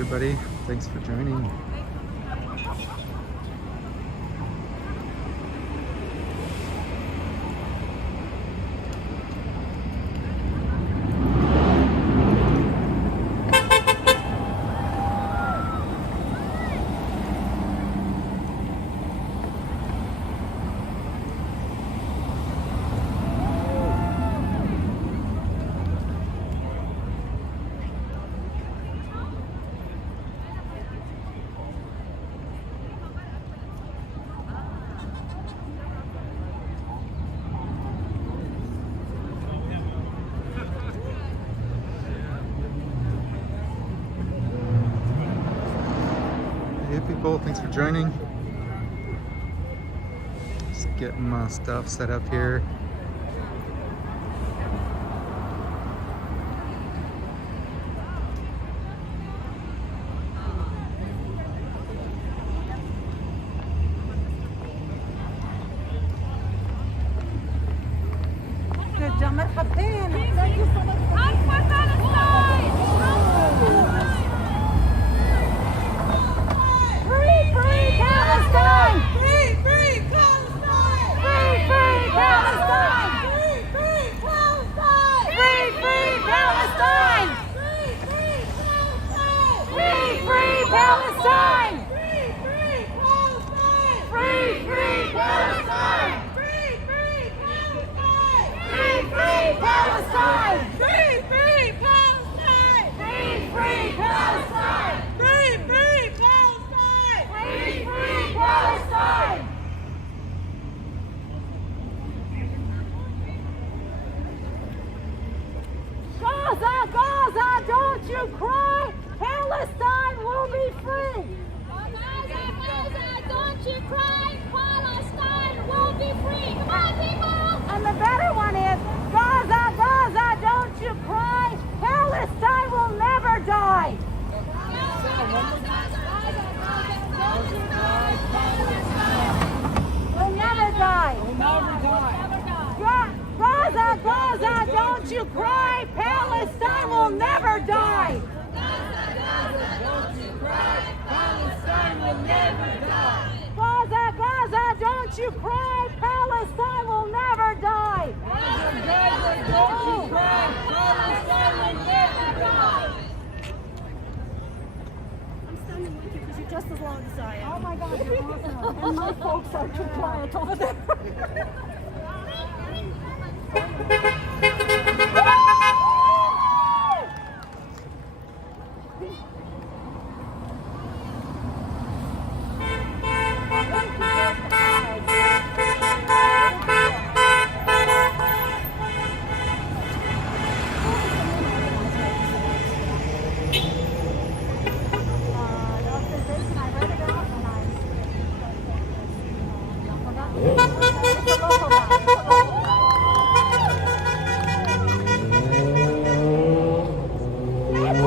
everybody. Thanks for joining. Hey people, thanks for joining. Just getting my stuff set up here. Thank you so much. Hunt for Palestine! Free, free Palestine! Free, free Palestine! Free, free Palestine! Free, free Palestine! Free, free Palestine! Free, free Palestine! Free, free Palestine! Free, free Palestine! Free, free Palestine! Free, free Palestine! Free, free Palestine! Free, free Palestine! Free, free Palestine! Free, free Palestine! Gaza, Gaza, don't you cry! Palestine will be free! Gaza, Gaza, don't you cry! Palestine will be free! Come on, people! And the better one is, Gaza, Gaza, don't you cry! Palestine will never die! Will never die! Gaza, Gaza, don't you cry! Palestine will never die! Gaza, Gaza, don't you cry! Palestine will never die! I'm standing with you because you're just as loud as I am. Oh my God, you're awesome. And my folks are too quiet over there.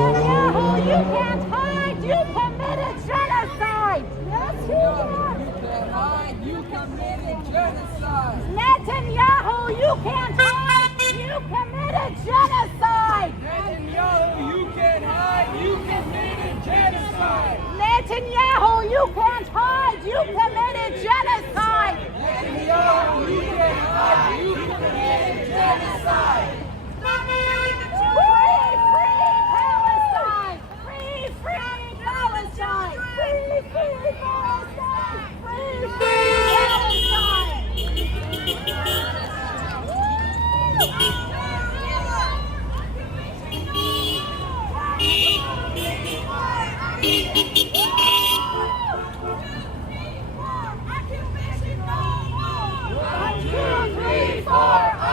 Netanyahu, you can't hide! You committed genocide! Netanyahu, you can't hide! You committed genocide! Netanyahu, you can't hide! You committed genocide! Netanyahu, you can't hide! You committed genocide! Free, free Palestine! Free, free Palestine! Free, free Palestine! Free, free Palestine!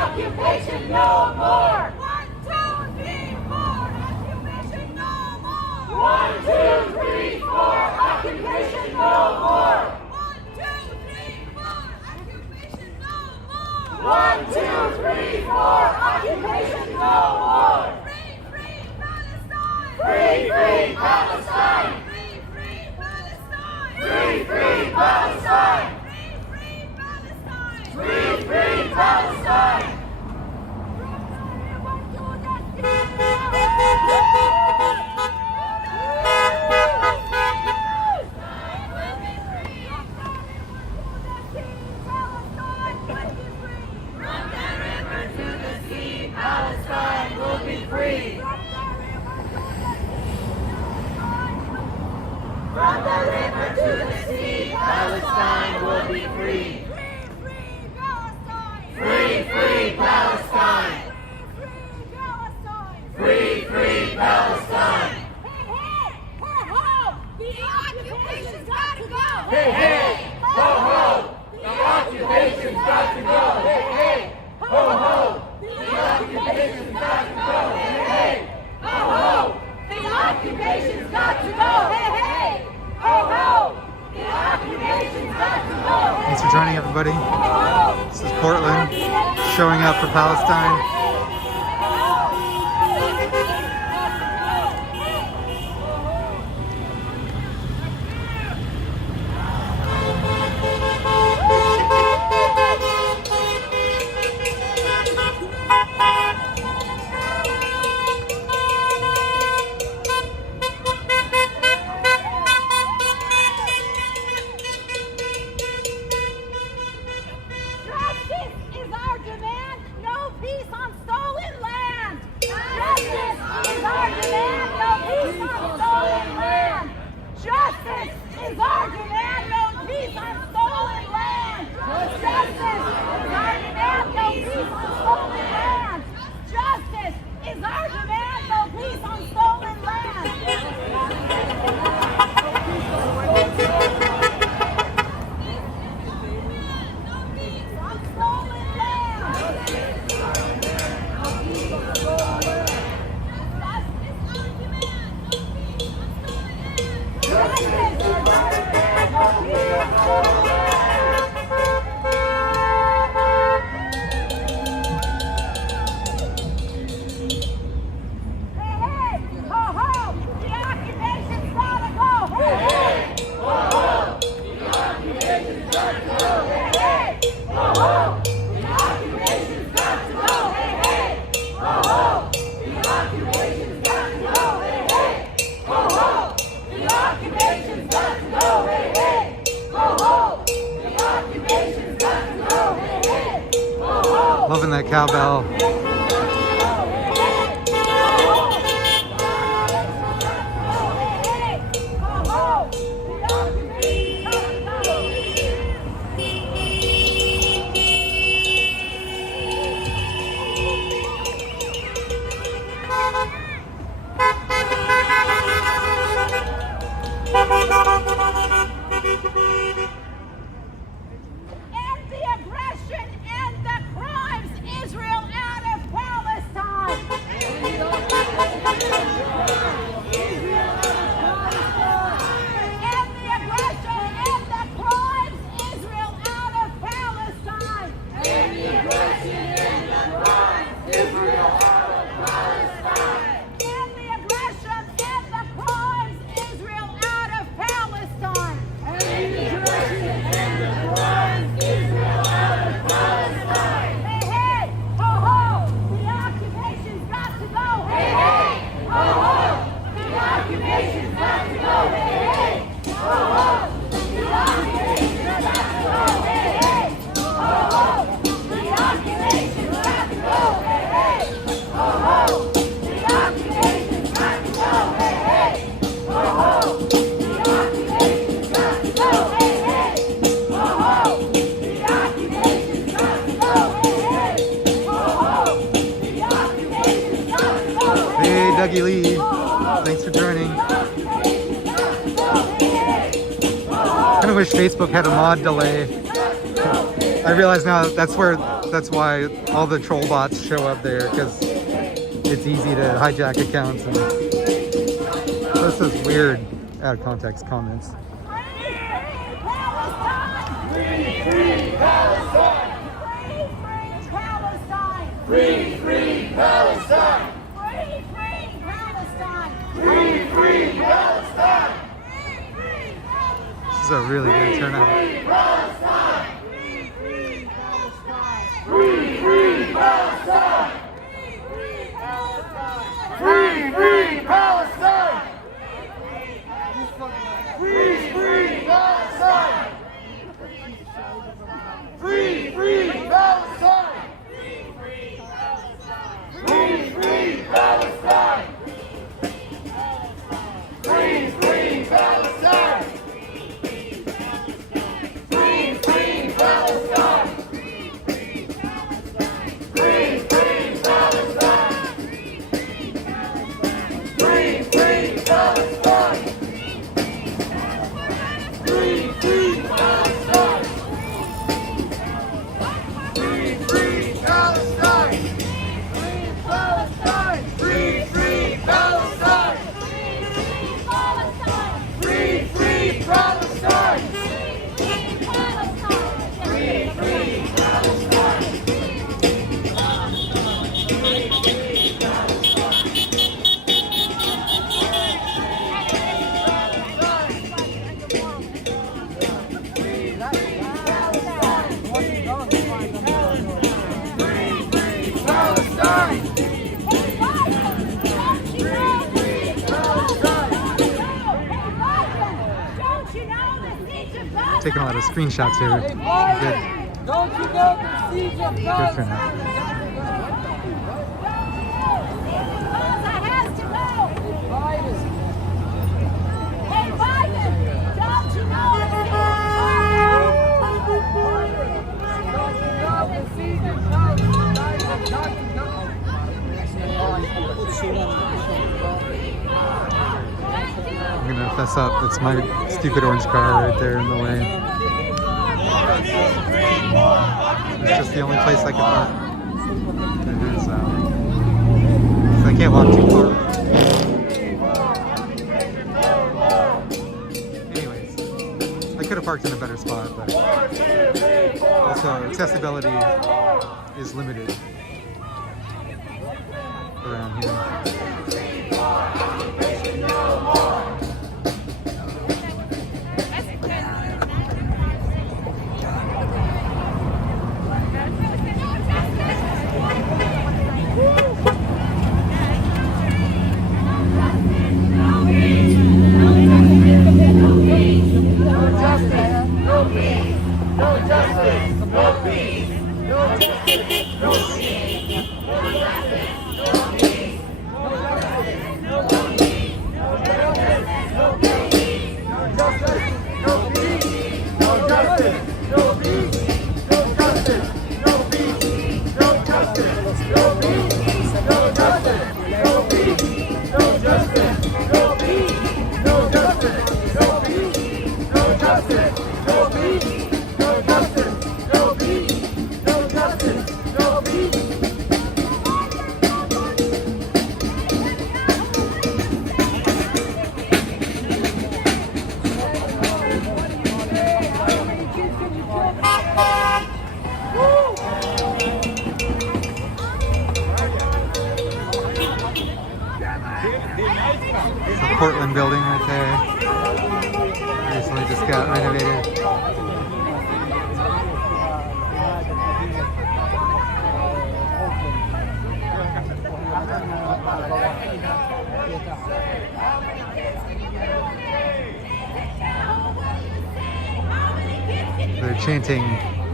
Occupation no more! 1, 2, 3, 4, occupation no more! 1, 2, 3, 4, occupation no more! 1, 2, 3, 4, occupation no more! 1, 2, 3, 4, occupation no more! Free, free Palestine! Free, free Palestine! Free, free Palestine! Free, free Palestine! Free, free Palestine! Free, free Palestine! From the river to the sea, Palestine will be free. Free, free Palestine. Free, free Palestine. Free, free Palestine. Free, free Palestine. Hey, hey, ho, ho, the occupation's got to go. Hey, hey, ho, ho, the occupation's got to go. Hey, hey, ho, ho, the occupation's got to go. Hey, hey, ho, ho, The occupation's got to go. Hey, hey, ho, ho, the occupation's got to go. Thanks for joining, everybody. This is Portland, showing up for Palestine. Justice is our demand, no peace on stolen land. Justice is our demand, no peace on stolen land. Justice is our demand, no peace on stolen land. Justice is our demand, no peace on stolen land. Justice is our demand, no peace on stolen land. Loving that cowbell. End the aggression and the crimes, Israel out of Palestine. End the aggression and the crimes, Israel out of Palestine. and the aggression and the crimes, Israel out of Palestine. End the aggression and the crimes, Israel out of Palestine. And the aggression and the crimes, Israel out of Palestine. Hey, hey, ho, ho, the occupation's got to go. Hey, hey, ho, ho, the occupation's got to go. Hey, hey, ho, ho, the occupation's got to go. Hey, hey, ho, ho, the occupation's got to go. Hey, hey, ho, ho, the occupation's got to go. Hey, hey, ho, ho, the occupation's got to go. Hey, hey, ho, ho, the occupation's got to go. Hey, hey, ho, ho, the occupation's got to go. Hey, Dougie Lee. Thanks for joining. Kind of wish Facebook had a mod delay. I realize now that's why all the troll bots show up there, because it's easy to hijack accounts. And this is weird out of context comments. Free, free Palestine. Free, free Palestine. Free, free Palestine. Free, free Palestine. Free, free Palestine. This is a really good turnout. Free Palestine. Free, free Palestine. Free, free Palestine. Free, free Palestine. Free, free Palestine. Free, free Palestine. Free, free Palestine. Free, free Palestine. taking a lot of screenshots here. Hey, boys, Good. don't you know the siege of Good Gaza? for now. Gaza has to go. Biden, Hey, Biden, don't you know don't you know the siege of Gaza? Guys have got to go. I'm gonna fess up. It's my stupid orange car right there in the way. It's just the only place I can park. It is, so I can't walk too far. Anyways, I could have parked in a better spot, but also accessibility is limited around here. It's the Portland building right there. Recently just got renovated. They're chanting,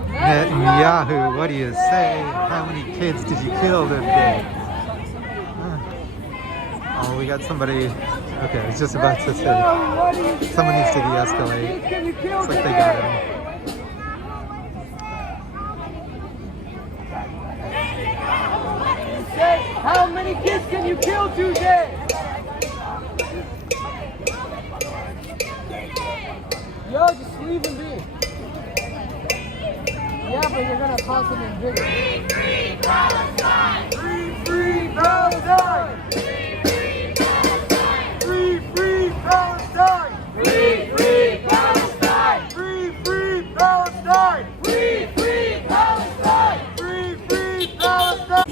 Netanyahu, what do you say? How many kids did you kill today? Oh, we got somebody. Okay, I was just about to say. Someone needs to de-escalate. Looks like they got him. How many kids can you kill today? Yo, just leave him be. Yeah, but you're gonna cause something bigger. Free Palestine! Free Palestine! Free Palestine! Free Palestine! Free Palestine! Free Palestine! Free Palestine!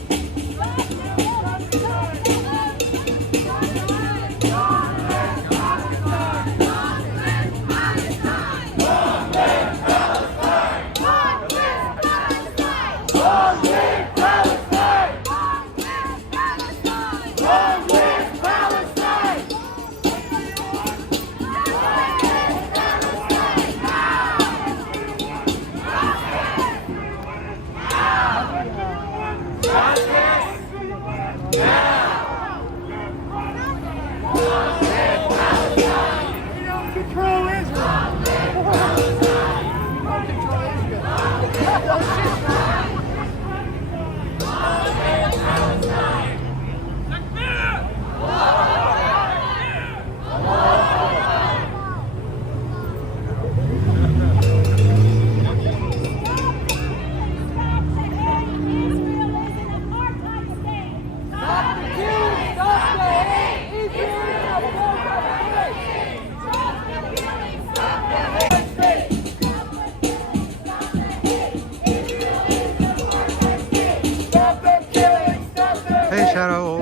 Hey Shadow,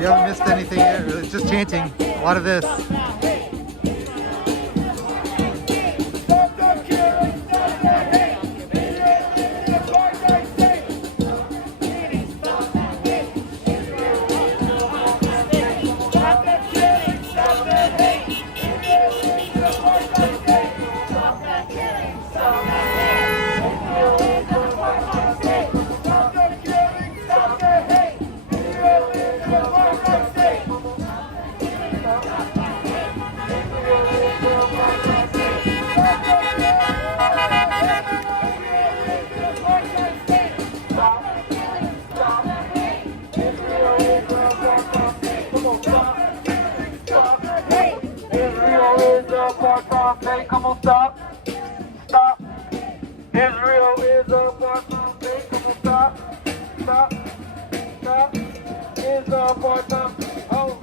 you haven't missed anything yet. It's just chanting. A lot of this. apartheid. Come on, stop. Stop. Israel is apartheid. Come on, stop. Stop. Stop. Is apartheid. Oh.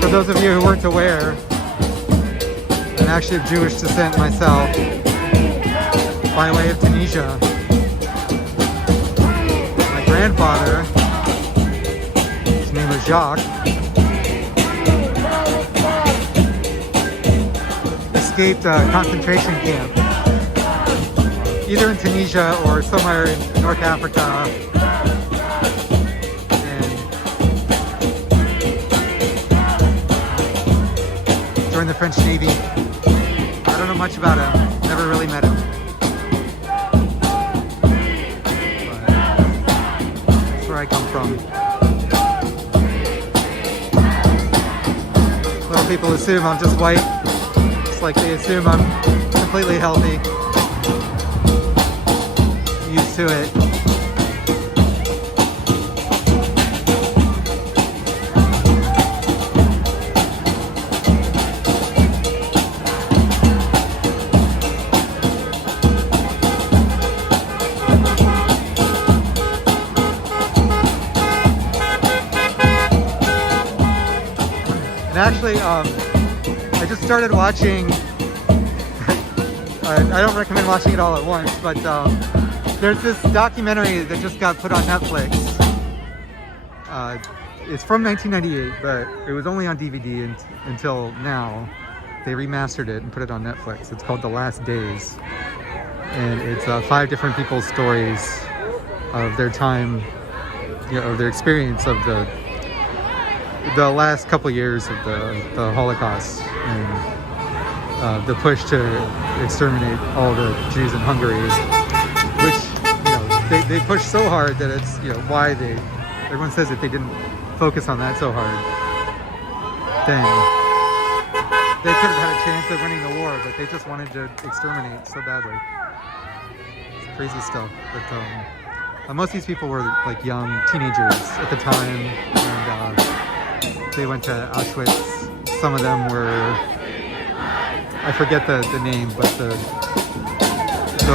For those of you who weren't aware, I'm actually of Jewish descent myself, by way of Tunisia. My grandfather, his name was Jacques, escaped a concentration camp, either in Tunisia or somewhere in North Africa. Joined the French Navy. I don't know much about him. Never really met him. But that's where I come from. A lot of people assume I'm just white. Just like they assume I'm completely healthy. Used to it. Actually, I just started watching, I don't recommend watching it all at once, but there's this documentary that just got put on Netflix. It's from 1998, but it was only on DVD until now. They remastered it and put it on Netflix. It's called The Last Days. And it's 5 different people's stories of their time, of their experience of the last couple years of the Holocaust and the push to exterminate all the Jews in Hungary, which they pushed so hard that it's why everyone says if they didn't focus on that so hard, then they could have had a chance of winning the war, but they just wanted to exterminate so badly. It's crazy stuff. But most of these people were like young teenagers at the time, and they went to Auschwitz. Some of them were, I forget the name, but the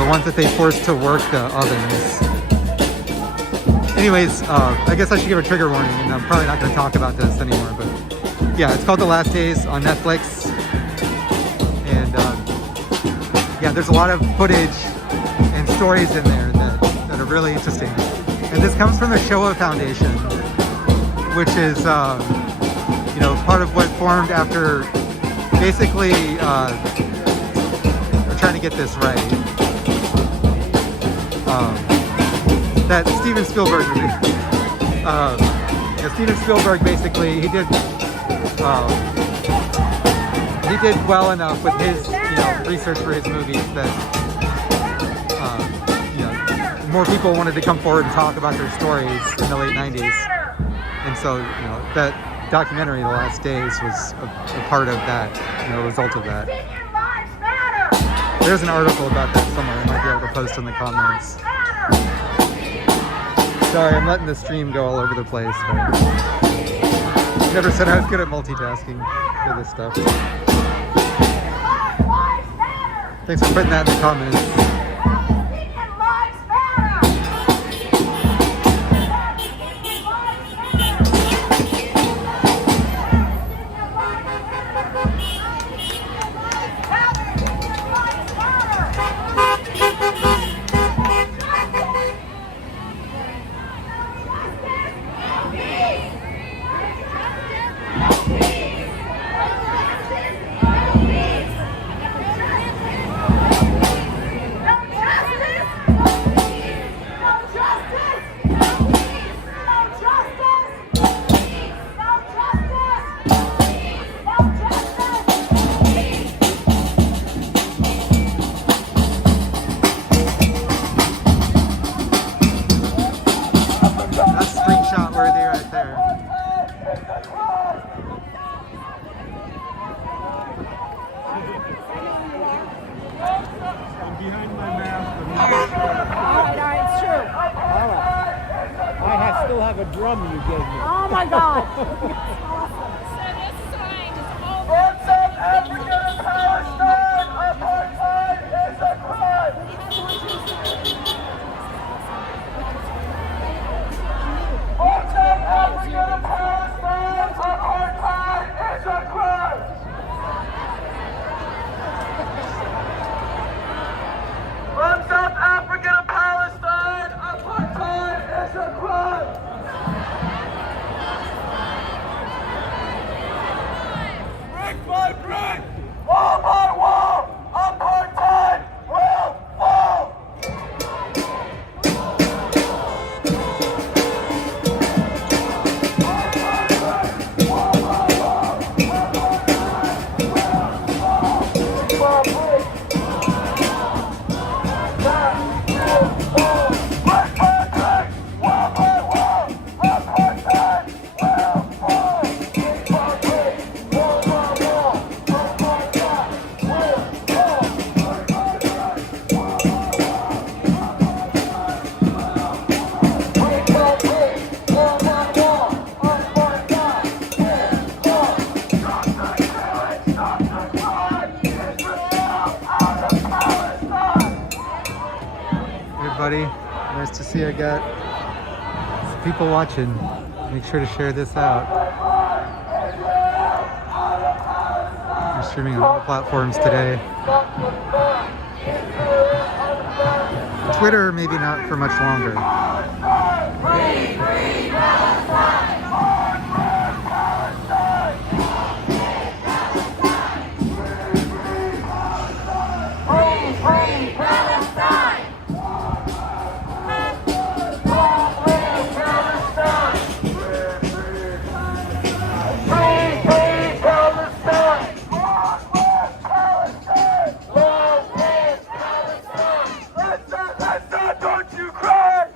ones that they forced to work the ovens. Anyways, I guess I should give a trigger warning, and I'm probably not going to talk about this anymore, but yeah, it's called The Last Days on Netflix. And yeah, there's a lot of footage and stories in there that are really interesting. And this comes from the Shoah Foundation, which is part of what formed after, basically, I'm trying to get this right, that Steven Spielberg movie. Steven Spielberg, basically, he did well enough with his research for his movies that more people wanted to come forward and talk about their stories in the late 90s. And so, that documentary, The Last Days, was a part of that, a result of that. There's an article about that somewhere. I might be able to post in the comments. Sorry, I'm letting the stream go all over the place. But never said I was good at multitasking for this stuff. Thanks for putting that in the comments. Palestinian lives matter. Palestinian lives matter. That's screenshot worthy right there. I'm behind my mask. All right, it's true. I still have a drum you gave me. Oh my God. What's up, African and Palestine? Apartheid is a crime. What's up, African and Palestine? Apartheid is a crime. What's up, African and Palestine? Apartheid is a crime. Brick by brick, wall by wall, apartheid will fall. Everybody, nice to see I got some people watching. Make sure to share this out. We're streaming on all platforms today. Twitter, maybe not for much longer. Don't you cry!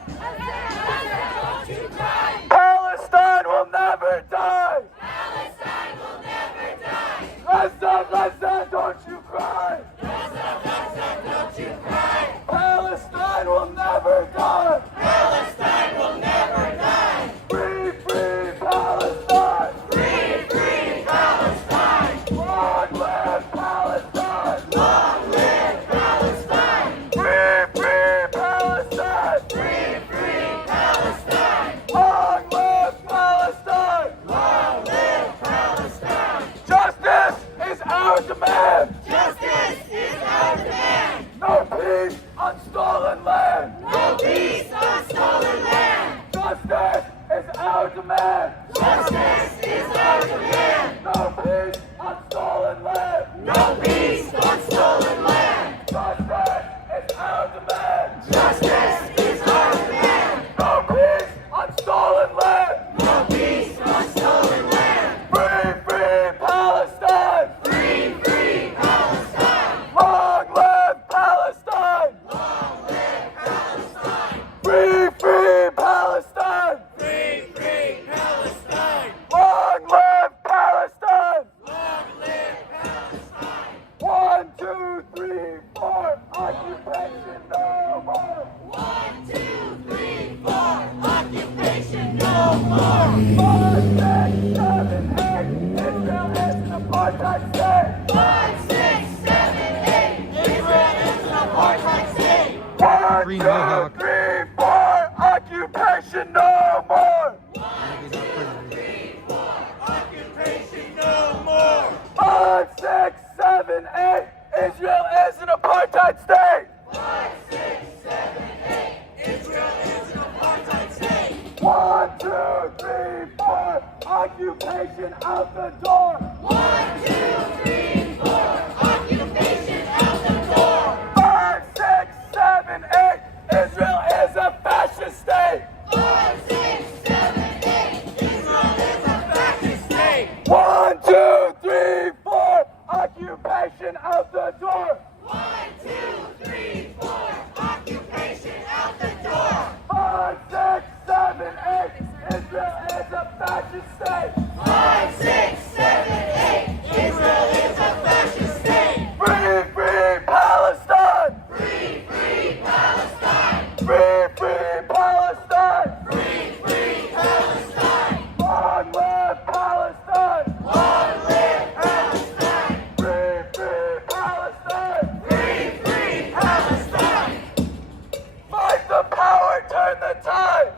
Palestine will never die! Listen, don't you cry! Palestine will never die! Free, free Palestine! Long live Palestine! Free, free Palestine! Long live Palestine! Justice is our demand! No peace on stolen land! Justice is our demand! No peace on stolen land! Justice is our demand! No peace on stolen land! Free, free Palestine! Long live Palestine! Free, free Palestine! Long live Palestine! 1, 2, 3, 4, occupation no more! 5, 6, 7, 8, Israel is an apartheid state! Israel Free Mohawk. 2, 3, 4, occupation no more. Maybe not pretty. Occupation no more. 5, 6, 7, 8. Israel is an apartheid state. 5, 6, 7, 8. Israel is an apartheid state. 1, 2, 3, 4. Occupation out the door. 1, 2, 3, 4. Occupation out the door. 5, 6, 7, 8. Israel is a fascist state. 5, 6, 7, 8. Israel is a fascist state. 1, 2, 3, 4. Occupation out the door. 1, 2, 3, 4. Occupation out the door. 5, 6, 7, 8. Israel is a fascist state. 5, 6, 7, 8. Israel is a fascist state. Free, free Palestine. Free, free Palestine. Free, free Palestine. Free, free Palestine. Long live Palestine. Long live Palestine. Free, free Palestine. Free, free Palestine. Fight the power, turn the tide.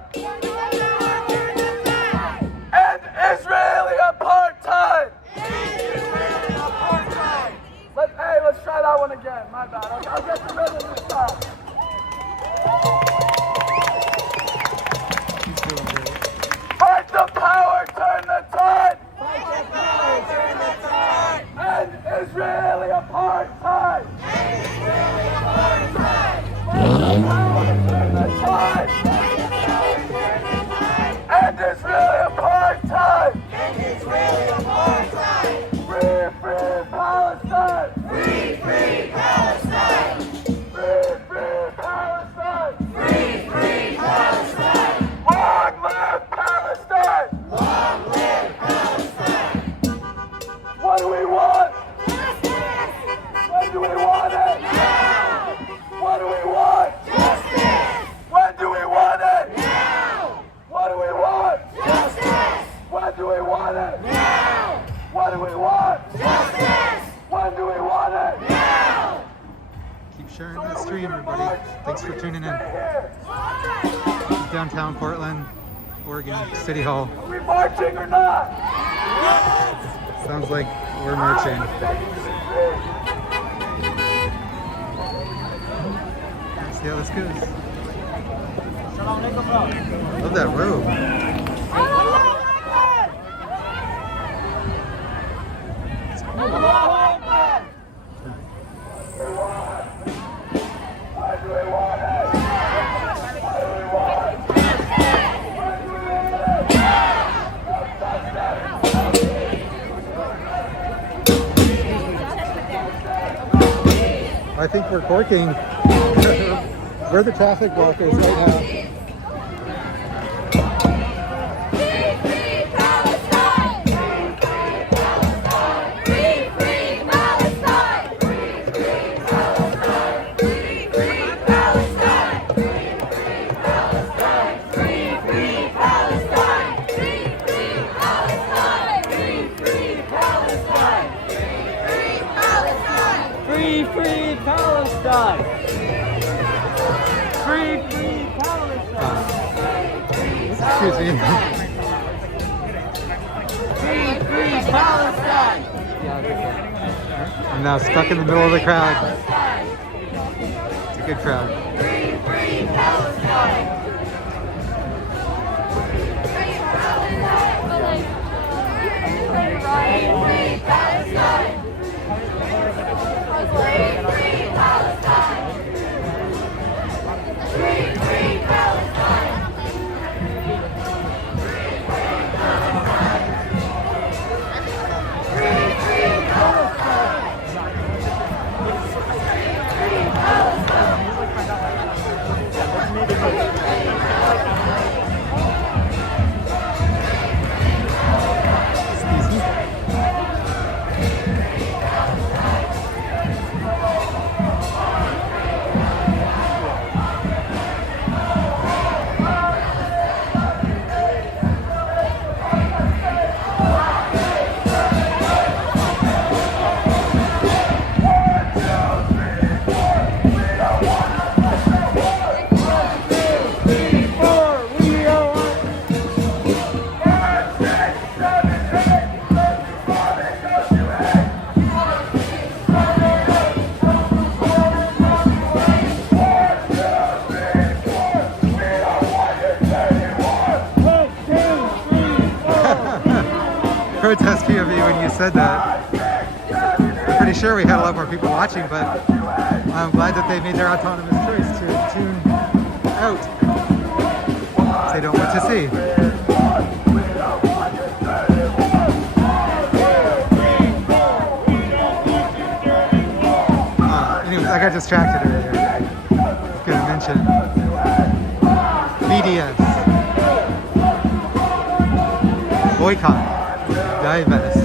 End Israeli apartheid. End Israeli apartheid. Let's try that one again. My bad. I'll get the rhythm this time. He's doing great. Fight the power, turn the tide. Fight the power, turn the tide. End Israeli apartheid. End Israeli apartheid. Fight the power, turn the tide. End Israeli apartheid. End Israeli apartheid. Free, free Palestine. Free, free Palestine. Free, free Palestine. Free, free Palestine. Long live Palestine. Long live Palestine. What do we want? Justice. When do we want it? Now. What do we want? Justice. When do we want it? Now. What do we want? Justice. When do we want it? Now. What do we want? Justice. When do we want it? Now. Keep sharing that stream, everybody. Thanks for tuning in. Here. Downtown Portland, Oregon, City Hall. Are we marching or not? Sounds like we're marching. See how this goes. Love that robe. I think we're corking. We're the traffic blockers right now. Free, free Palestine! Free, free Palestine! Free, free Palestine! Free, free Palestine! Free, free Palestine! Free, free Palestine! Free, free Palestine! Free, free Palestine! Free, free Palestine! Free, free Palestine! Free, free Palestine! Excuse me. Free, free Palestine! I'm now stuck in the middle of the crowd. It's a good crowd. Free, free Palestine! Free Palestine! Free, free Palestine! Free, free Palestine! Free, free Palestine! Free, free Palestine! Free said that. I'm pretty sure we had a lot more people watching, but I'm glad that they made their autonomous choice to tune out. They don't want to see. Anyways, I got distracted earlier. I was gonna mention BDS, boycott, divest,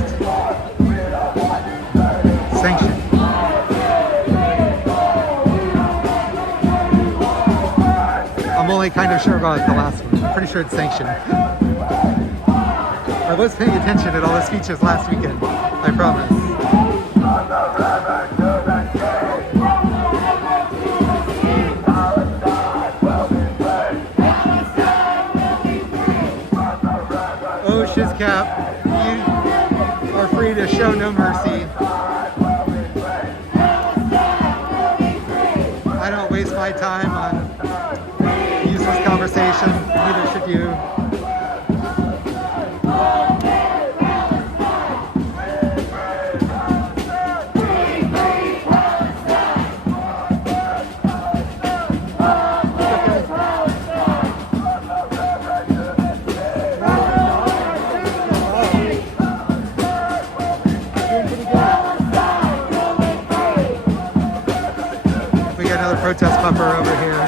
sanction. I'm only kind of sure about the last one. I'm pretty sure it's sanction. I was paying attention at all the speeches last weekend, I promise. Oh, Shizcap, you are free to show no mercy. I don't waste my time on useless conversation, neither should you. We got another protest pupper over here.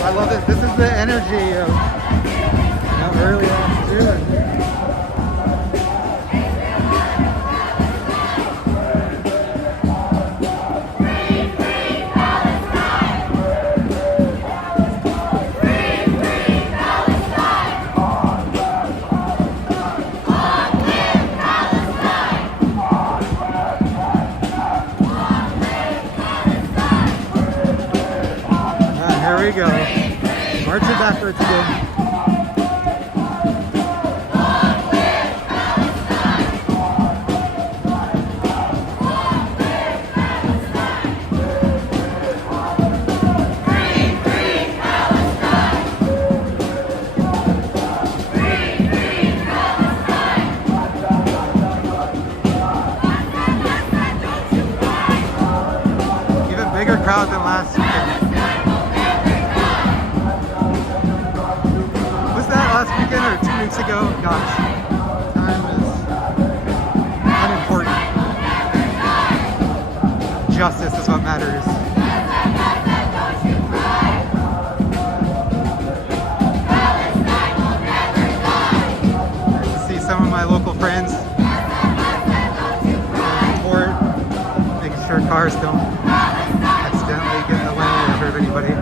I love it. This is the energy of early last year. Here we go. Marching backwards again. Even bigger crowd than last weekend. Last weekend or 2 weeks ago, gosh, time is unimportant. Justice is what matters. Nice to see some of my local friends support, making sure cars don't accidentally get in the way or hurt anybody.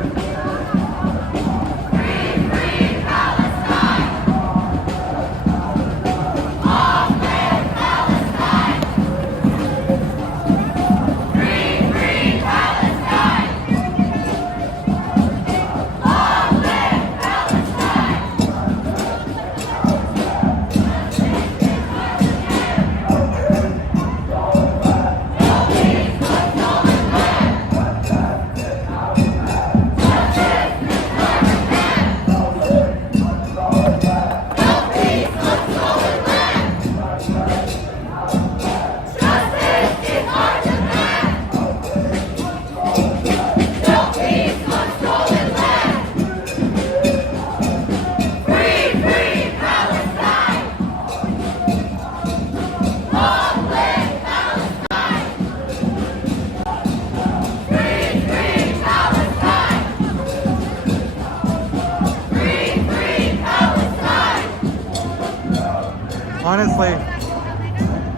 Honestly,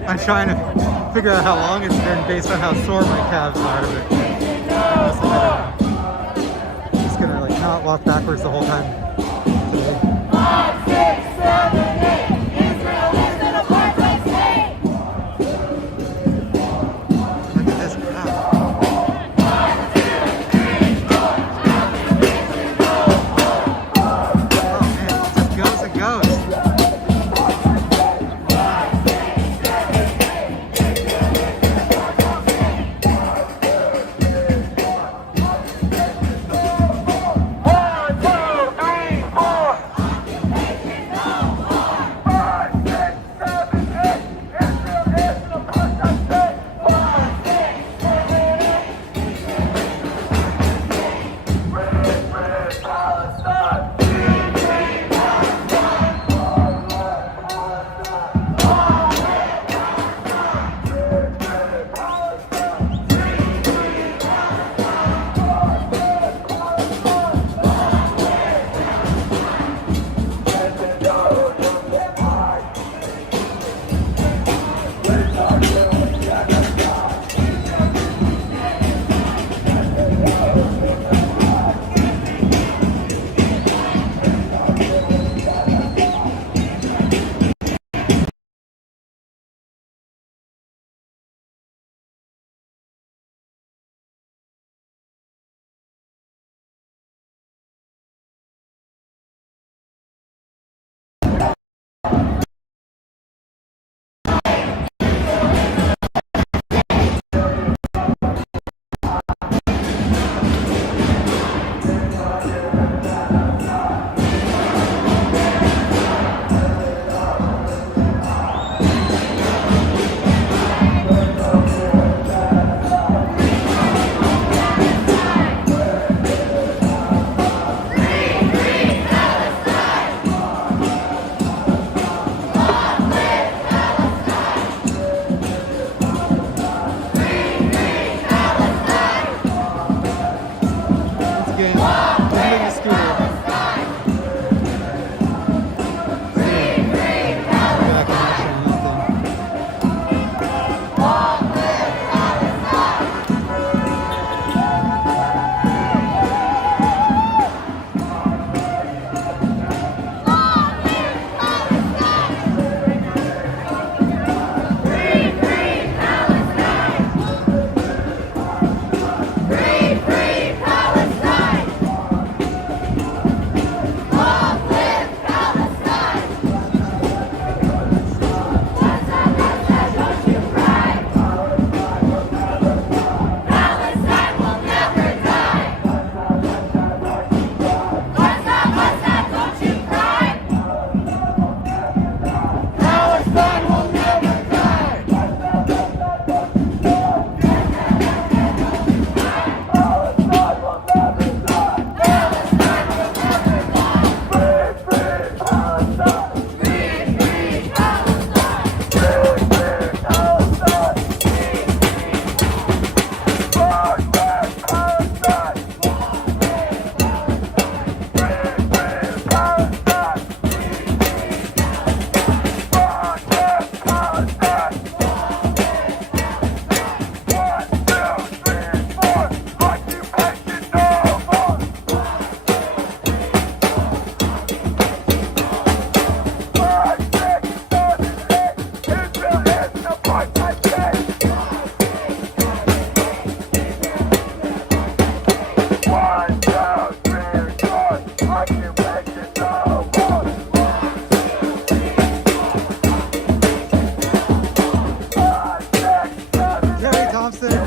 I'm trying to figure out how long it's been based on how sore my calves are. But honestly, I don't know. I'm just gonna like not walk backwards the whole time today. Israel is an apartheid state. Look at this crowd. Oh man, it just goes and goes.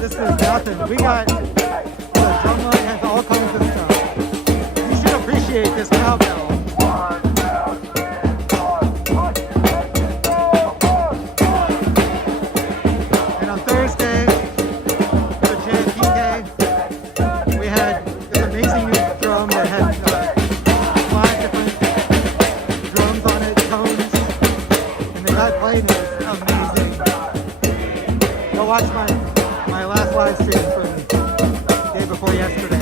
This is nothing. We got the drum line has all kinds of stuff. You should appreciate this cowbell. And on Thursday, for JFPK, we had this amazing new drum that had 5 different drums on it, tones, and the guy playing it was amazing. Go watch my last live stream from the day before yesterday.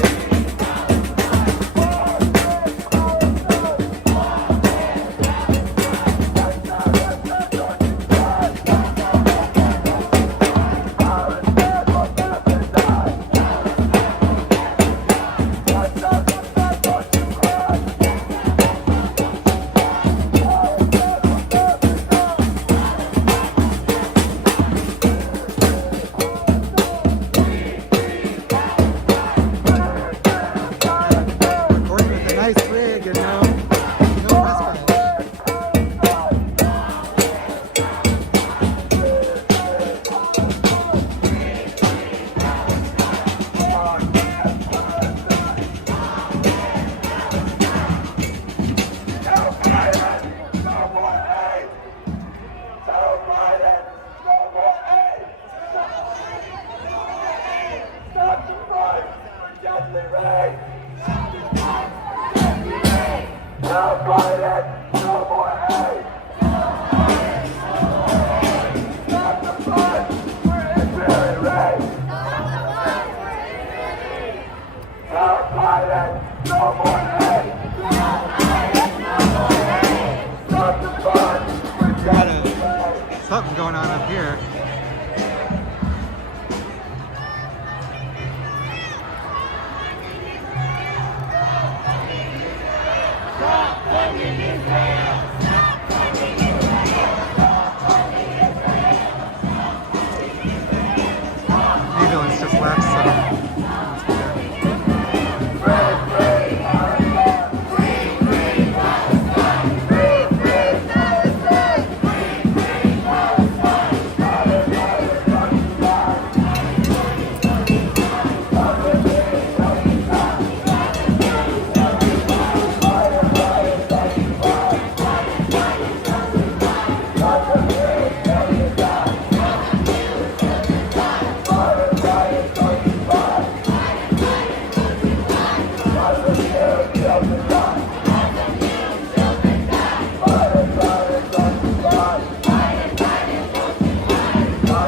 You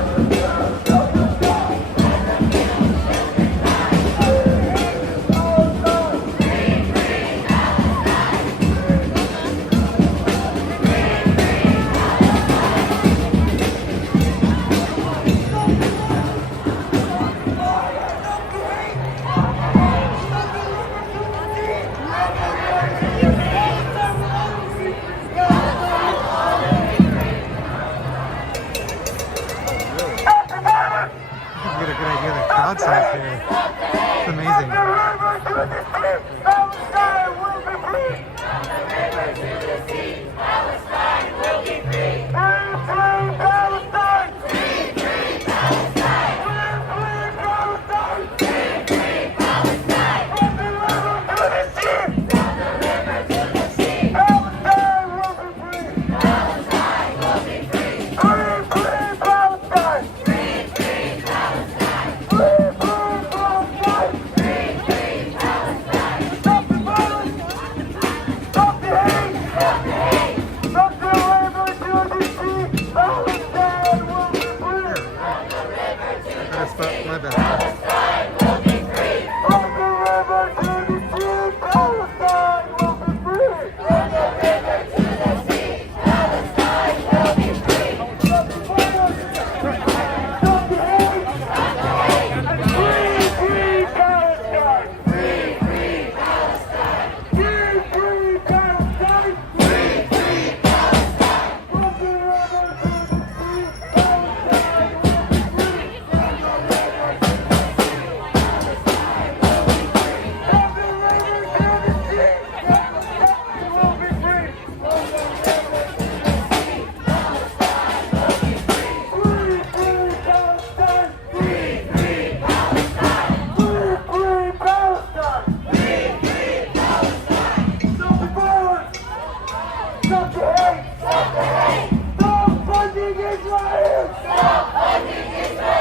get a good idea of the crowd size here. It's amazing. Palestine will be free. Palestine will be free. Free Palestine. Free Palestine. Free Palestine. Free Palestine. From the river to the sea. From the river to the sea. Palestine will be free. Palestine will be free. Free Palestine. Free Palestine. Free Palestine. Free Palestine. Stop the violence. Stop the hate. Stop the hate. Stop the river to the sea. Palestine will be free. From the river to the sea. My bad. Palestine will be free. From the river to the sea. Palestine will be free. From the river to the sea. Palestine will be free. Stop the violence. Stop the hate. Stop the hate. And free Palestine. Free Palestine. Free Palestine. Free Palestine. From the river to the sea. Palestine will be free. From the river to the sea. Palestine will be free. From the river to the sea. Palestine will be free. From the river to the sea. Palestine will be free. Free Palestine. Free Palestine. Free Palestine. Free Palestine. Stop the violence. Stop the hate. Stop the hate. Stop funding Israel. Stop funding Israel. Stop funding Israel. Stop funding Israel.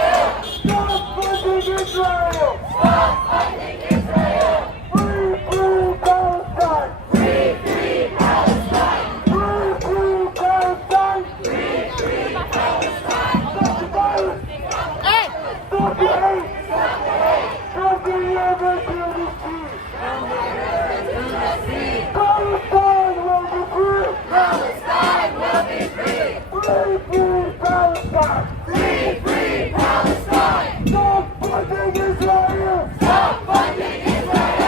Free Palestine. Free Palestine. Free Palestine. Free Palestine. Stop the violence. Stop the hate. Stop the hate. Stop the river to the sea. From the river to the sea. Palestine will be free. Palestine will be free. Free Palestine. Free Palestine. Stop funding Israel. Stop funding Israel.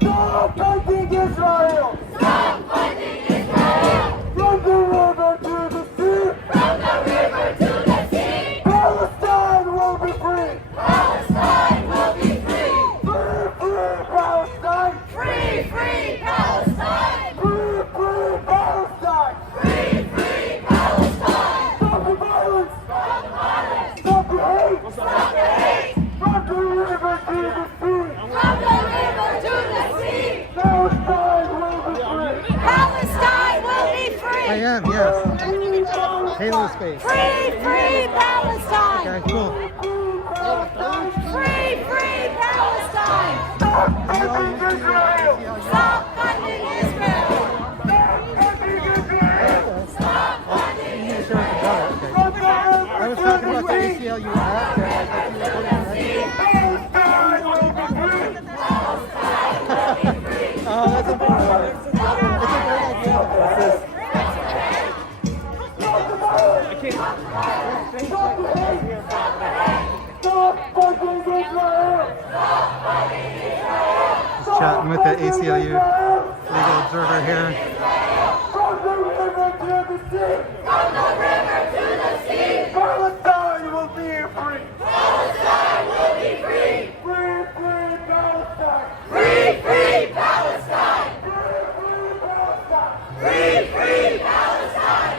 Stop funding Israel. Stop funding Israel. From the river to the sea. From the river to the sea. Palestine will be free. Palestine will be free. Free Palestine. Free Palestine. Free Palestine. Free Palestine. Stop the violence. Stop the violence. Stop the hate. Stop the hate. From the river to the sea. From the river to the sea. Palestine will be free. Palestine will be free. I am, yes. Halospace. Free Palestine! Okay, cool. Free Palestine! Stop funding Israel. Stop funding Israel! Stop funding Israel. From the river I was talking about the ACLU app. Palestine will be free. Oh, that's a great idea. Stop funding Israel. Just chatting with the ACLU legal observer here. From the river to the sea. From the river to the sea. Palestine will be free. Palestine will be free. Free Palestine. Free Palestine. Free Palestine. Free Palestine.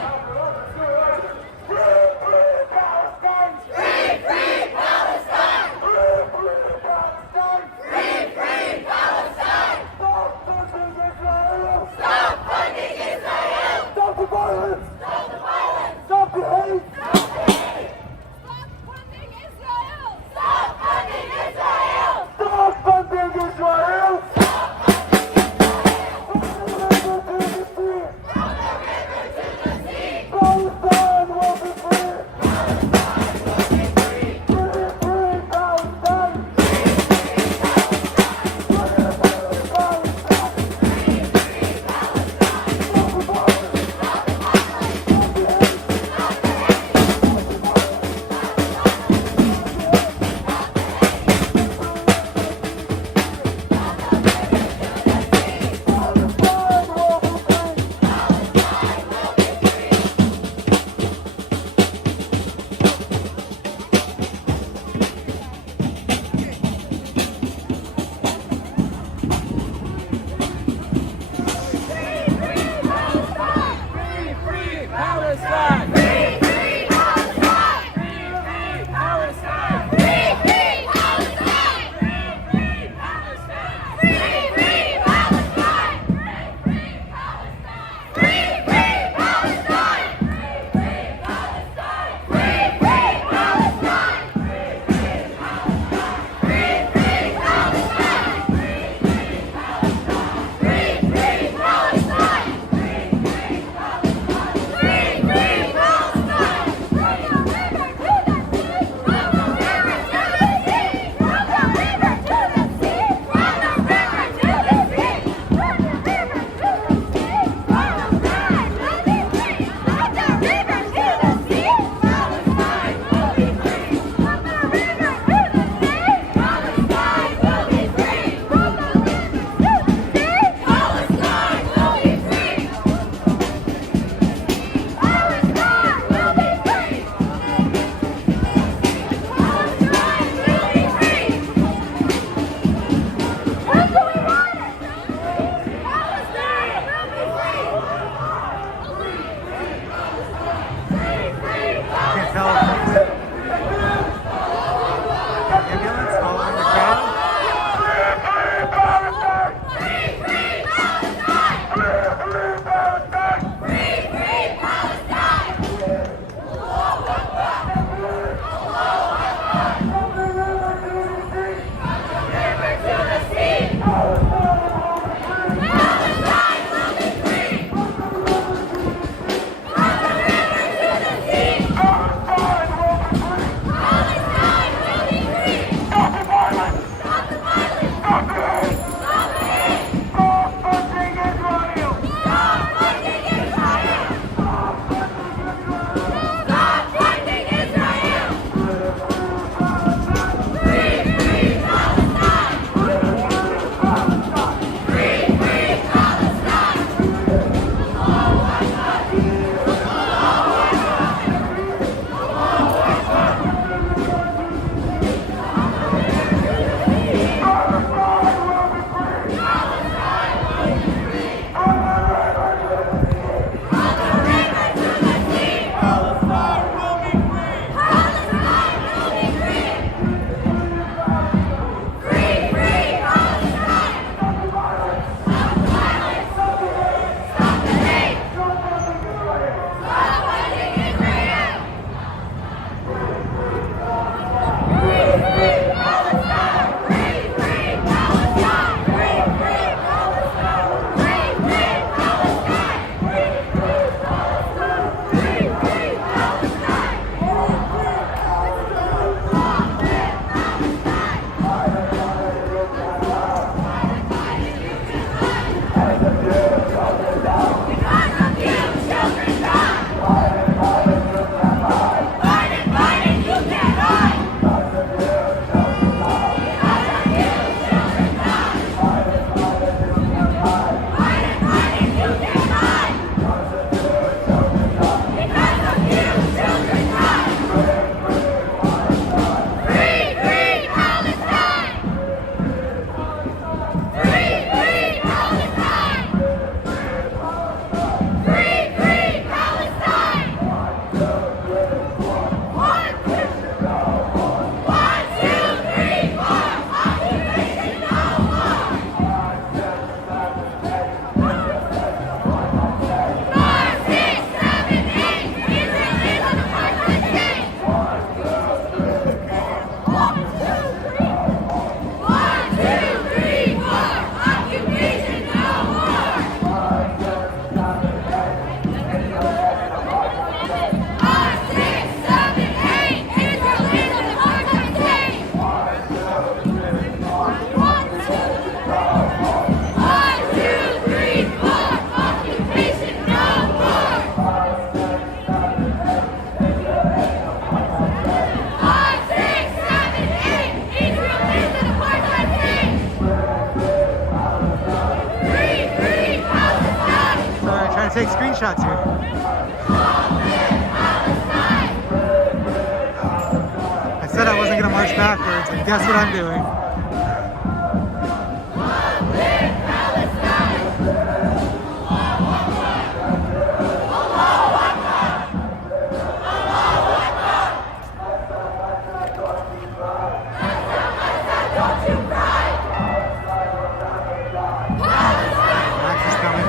Stop the violence! Stop the hate! shots here. I said I wasn't gonna march backwards, and guess what I'm doing? Max is coming.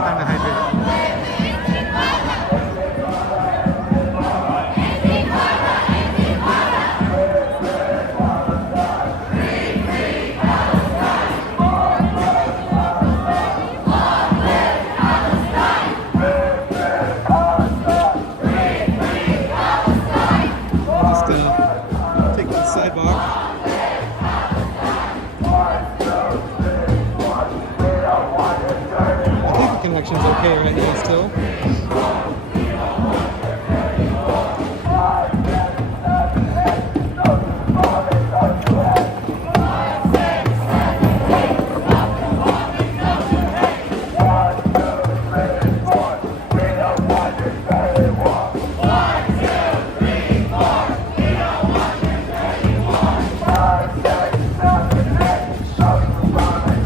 Time to hydrate. Just take the sidewalk. I think the connection's okay right now still.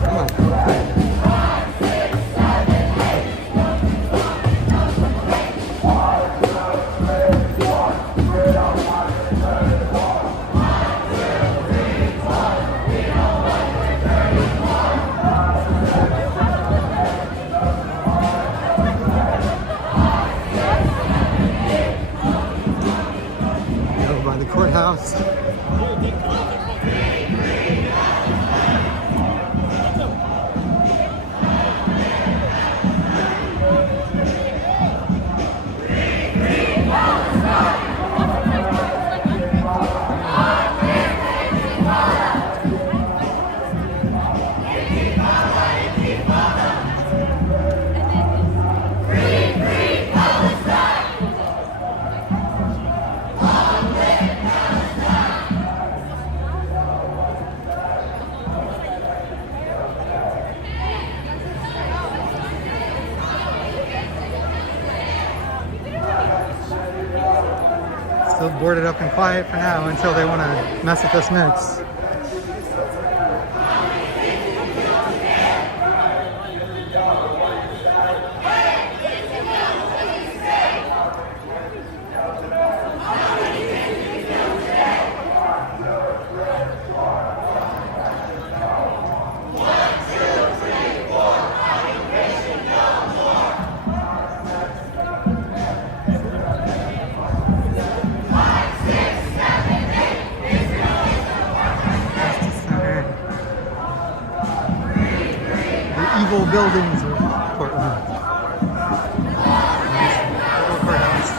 Come on. Over by the courthouse. Still boarded up and quiet for now until they want to mess with us next. Evil buildings of Portland. Little courthouse.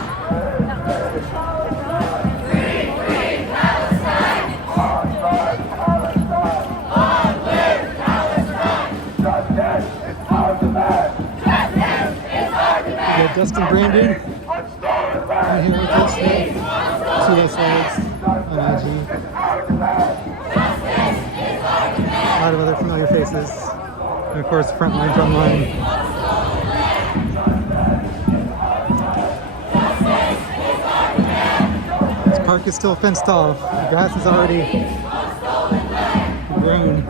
We got Dustin Brandon in here with us. Two slides on IG. A lot of other familiar faces. And of course, Frontline Drumline. This park is still fenced off. The grass is already grown.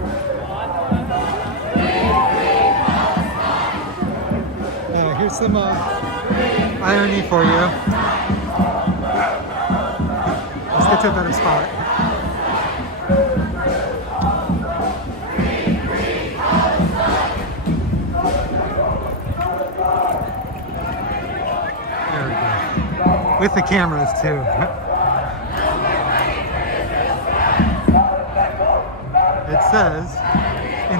Here's some irony for you. Let's get to a better spot. With the cameras too. It says, in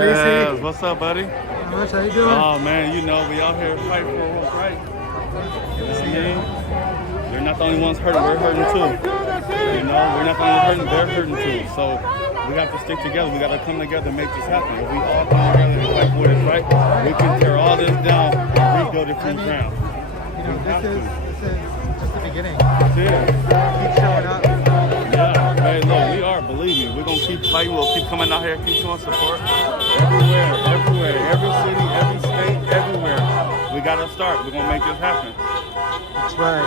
Reese. What's up, buddy? Not much. How you doing? Oh man, you know we out here fighting for what's right. You know what I mean? They're not the only ones hurting. We're hurting too. You know, we're not the only hurting. They're hurting too. So we have to stick together. We got to come together and make this happen. If we all come together and fight for what is right, we can tear all this down and rebuild it from the ground. You know, this is just the beginning. That's it. Keep showing up. Yeah, hey, look, we are, believe me, we're going to keep fighting, we'll keep coming out here, keep showing support. Everywhere, every city, every state, everywhere. We got to start, we're going to make this happen. That's right.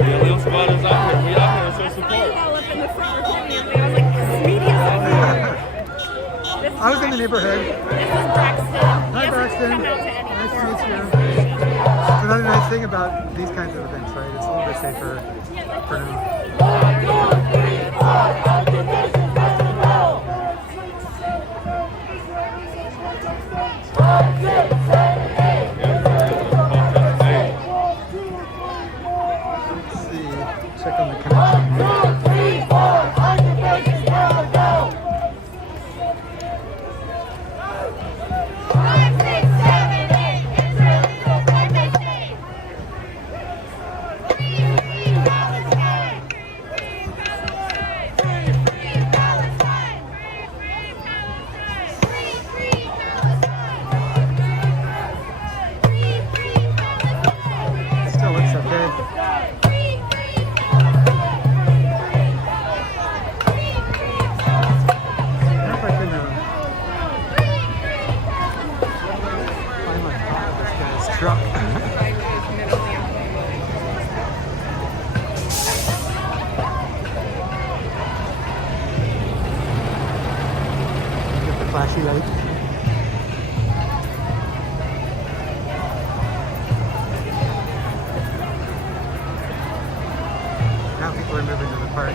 Yeah, Leon Sabato's out here, we out here to show support. I was in the neighborhood. This is Braxton. Hi, Braxton. Come out to any Nice to meet you. of It's another nice thing about these kinds of events, right? It's a little bit safer for now. Let's see. Check on the connection. 起来。Now people are moving to the park.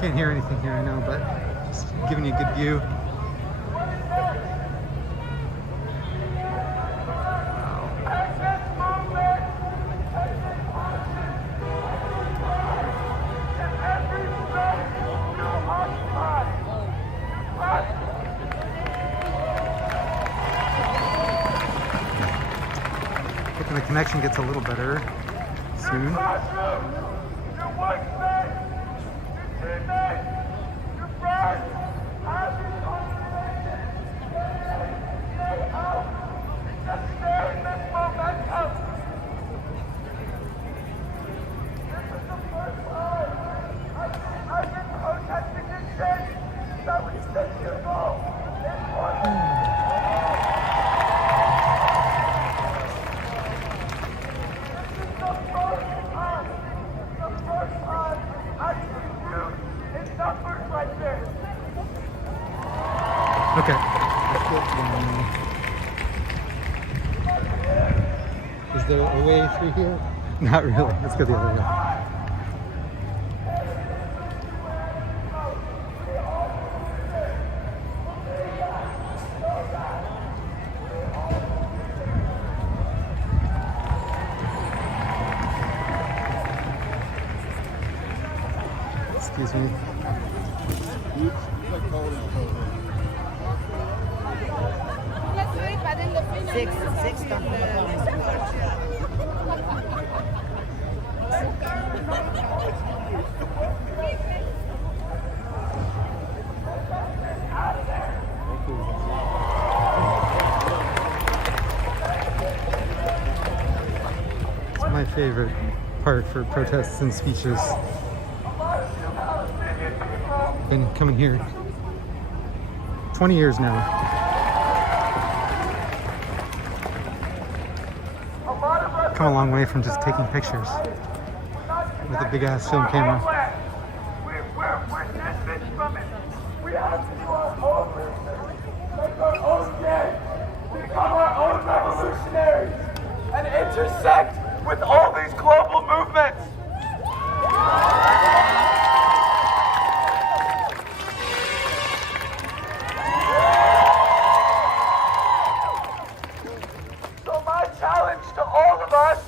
Can't hear anything here, I know, but just giving you a good view. Hoping the connection gets a little better soon. Okay. Let's go. Is there a way through here? Not really. Let's go the other way. Excuse me. Six my favorite part for protests and speeches. Been coming here 20 years now. Come a long way from just taking pictures with a big ass film camera. We're distant from it. We have to do our own research, make our own game, become our own revolutionaries, and intersect with all these global movements. So my challenge to all of us,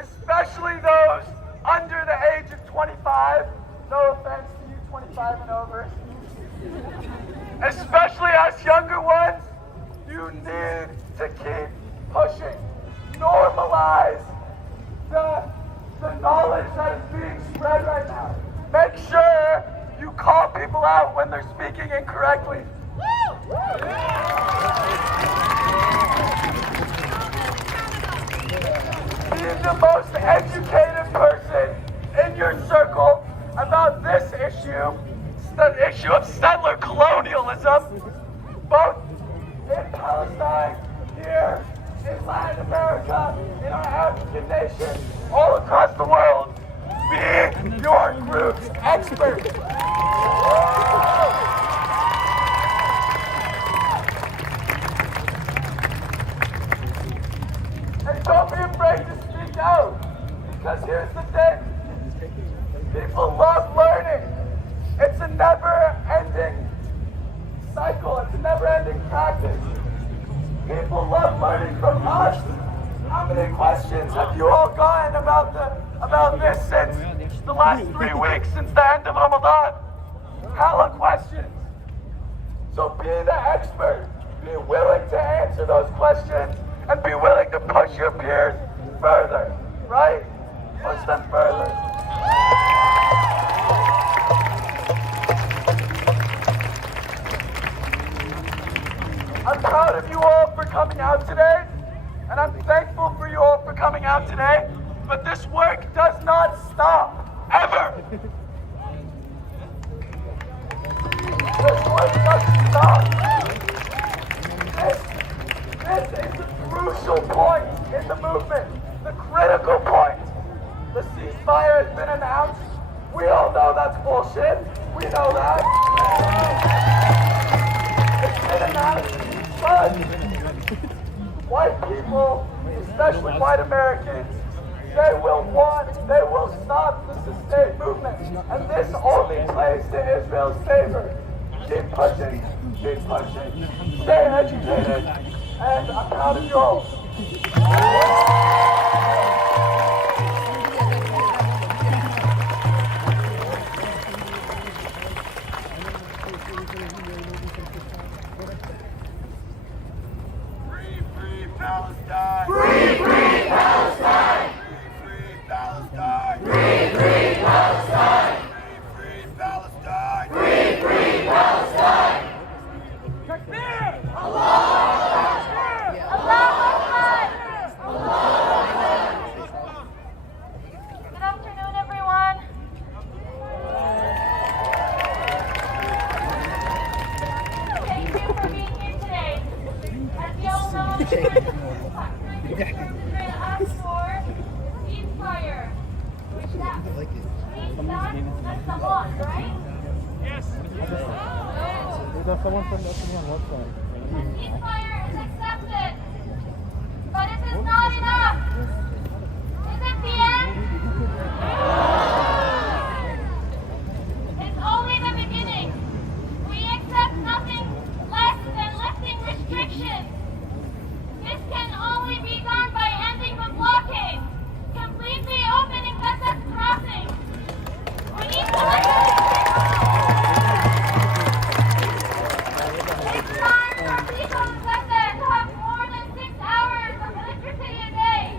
especially those under the age of 25, no offense to you 25 and over, especially us younger ones, you need to keep pushing. Normalize the knowledge that is being spread right now. Make sure you call people out when they're speaking incorrectly. Be the most educated person in your circle about this issue, the issue of settler colonialism, both in Palestine, here, in Latin America, in our African nation, all across the world. Be your group's expert. And don't be afraid to speak out, because here's the thing. People love learning. It's a never-ending cycle. It's a never-ending practice. People love learning from us. How many questions have you all gotten about this since the last 3 weeks, since the end of Ramadan? Hella questions. So be the expert. Be willing to answer those questions and be willing to push your peers further, right? Push them further. I'm proud of you all for coming out today, and I'm thankful for you all for coming out today, but this work does not stop, ever. This work doesn't stop. This is the crucial point in the movement, the critical point. The ceasefire has been announced. We all know that's bullshit. We know that. It's been announced. But white people, especially white Americans, they will stop the sustained movement. And this only plays to Israel's favor. Keep pushing, stay educated, and I'm proud of you all. Palestine! Free, free Palestine! Free, free Palestine! Free, free Palestine! Free, free Palestine! Free, free Palestine! Takbir! Allah! Takbir! Allah! Good afternoon, everyone. Thank you for being here today. As you all know, we're going to ask for ceasefire, which that means that's the law, right? Yes! That's the one from the website. The ceasefire is accepted, but it is not enough. Is it the end? It's only the beginning. We accept nothing less than lifting restrictions. This can only be done by ending the blockade, completely opening Gaza's crossing. We need to lift It's time for people in Gaza to have more than 6 hours of electricity a day.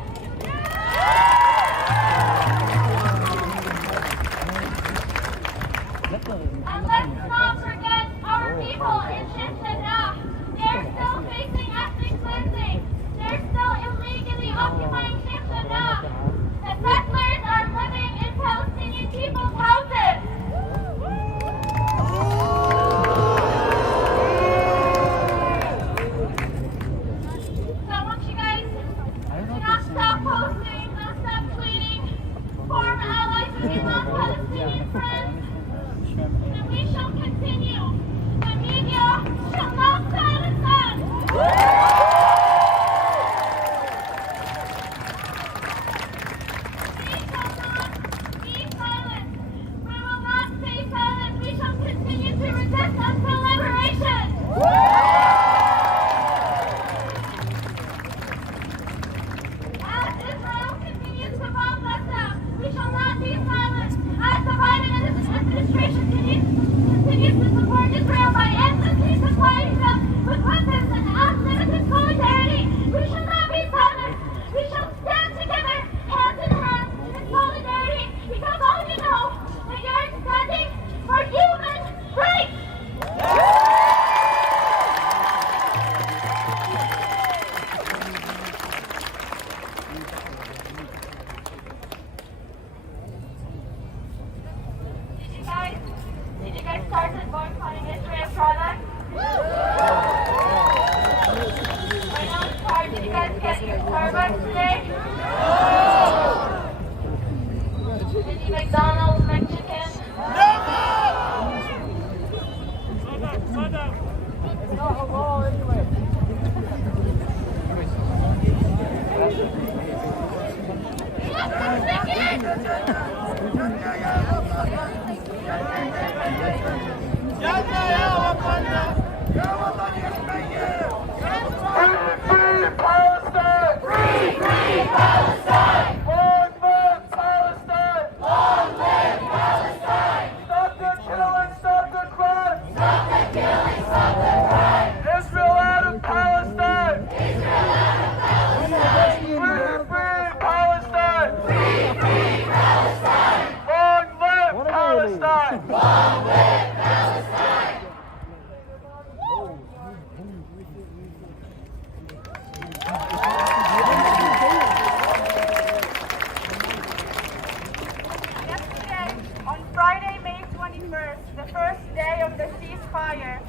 Yesterday, on Friday, May 21st, the first day of the ceasefire,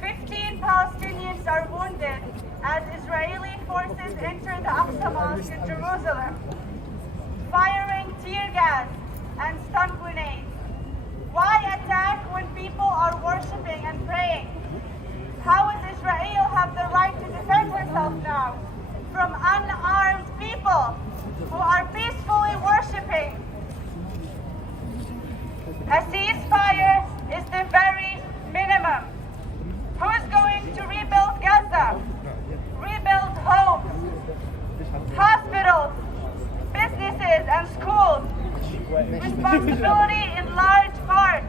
15 Palestinians are wounded as Israeli forces enter the Aqsa Mosque in Jerusalem, firing tear gas and stun grenades. Why attack when people are worshiping and praying? How does Israel have the right to defend herself now from unarmed people who are peacefully worshiping? A ceasefire is the very minimum. Who's going to rebuild Gaza? Rebuild homes, hospitals, businesses, and schools. Responsibility in large part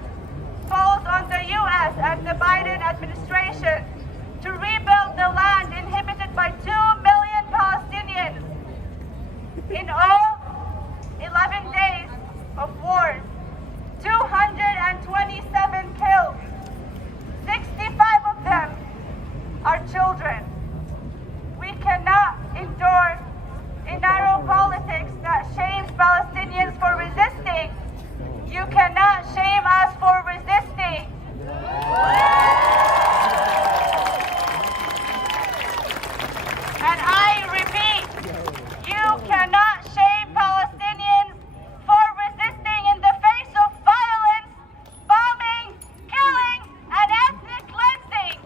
falls on the U.S. and the Biden administration to rebuild the land inhabited by 2 million Palestinians. In all 11 days of wars, 227 killed. 65 of them are children. We cannot endure a narrow politics that shames Palestinians for resisting. You cannot shame us for resisting. And I repeat, you cannot shame Palestinians for resisting in the face of violence, bombing, killing, and ethnic cleansing.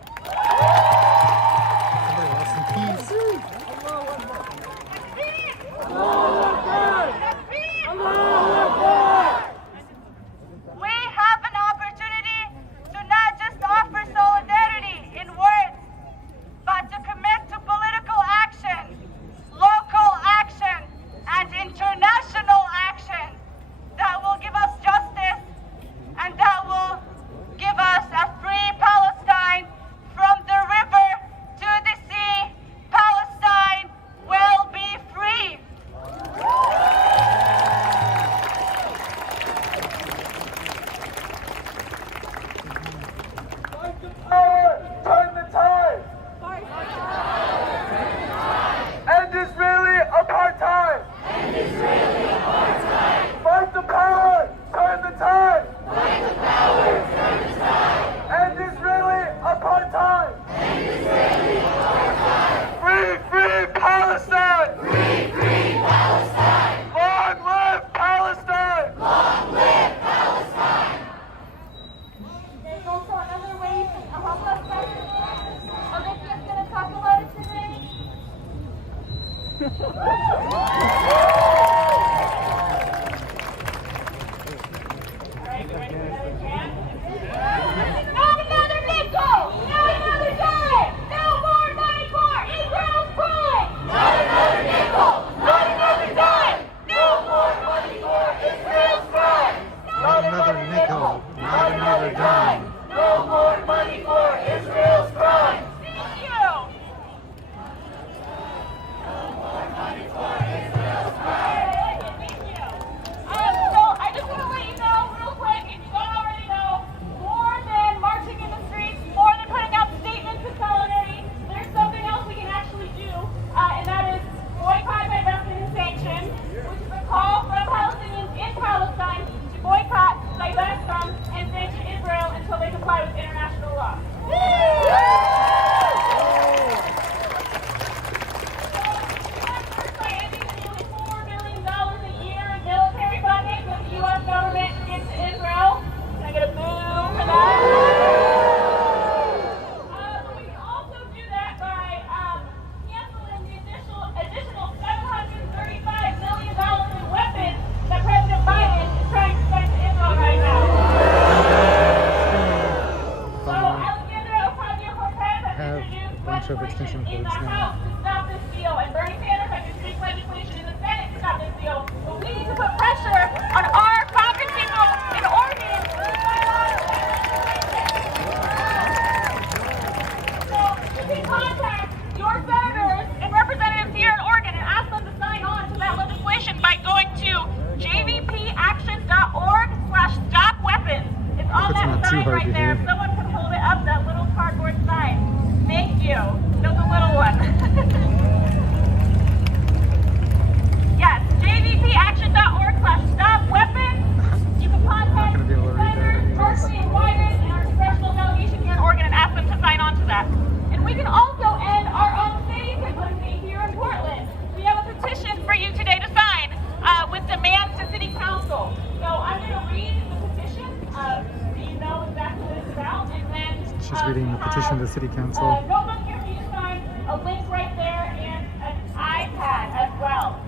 reading the petition to City Council. Notebook here for you to sign, a link right there, and an iPad as well.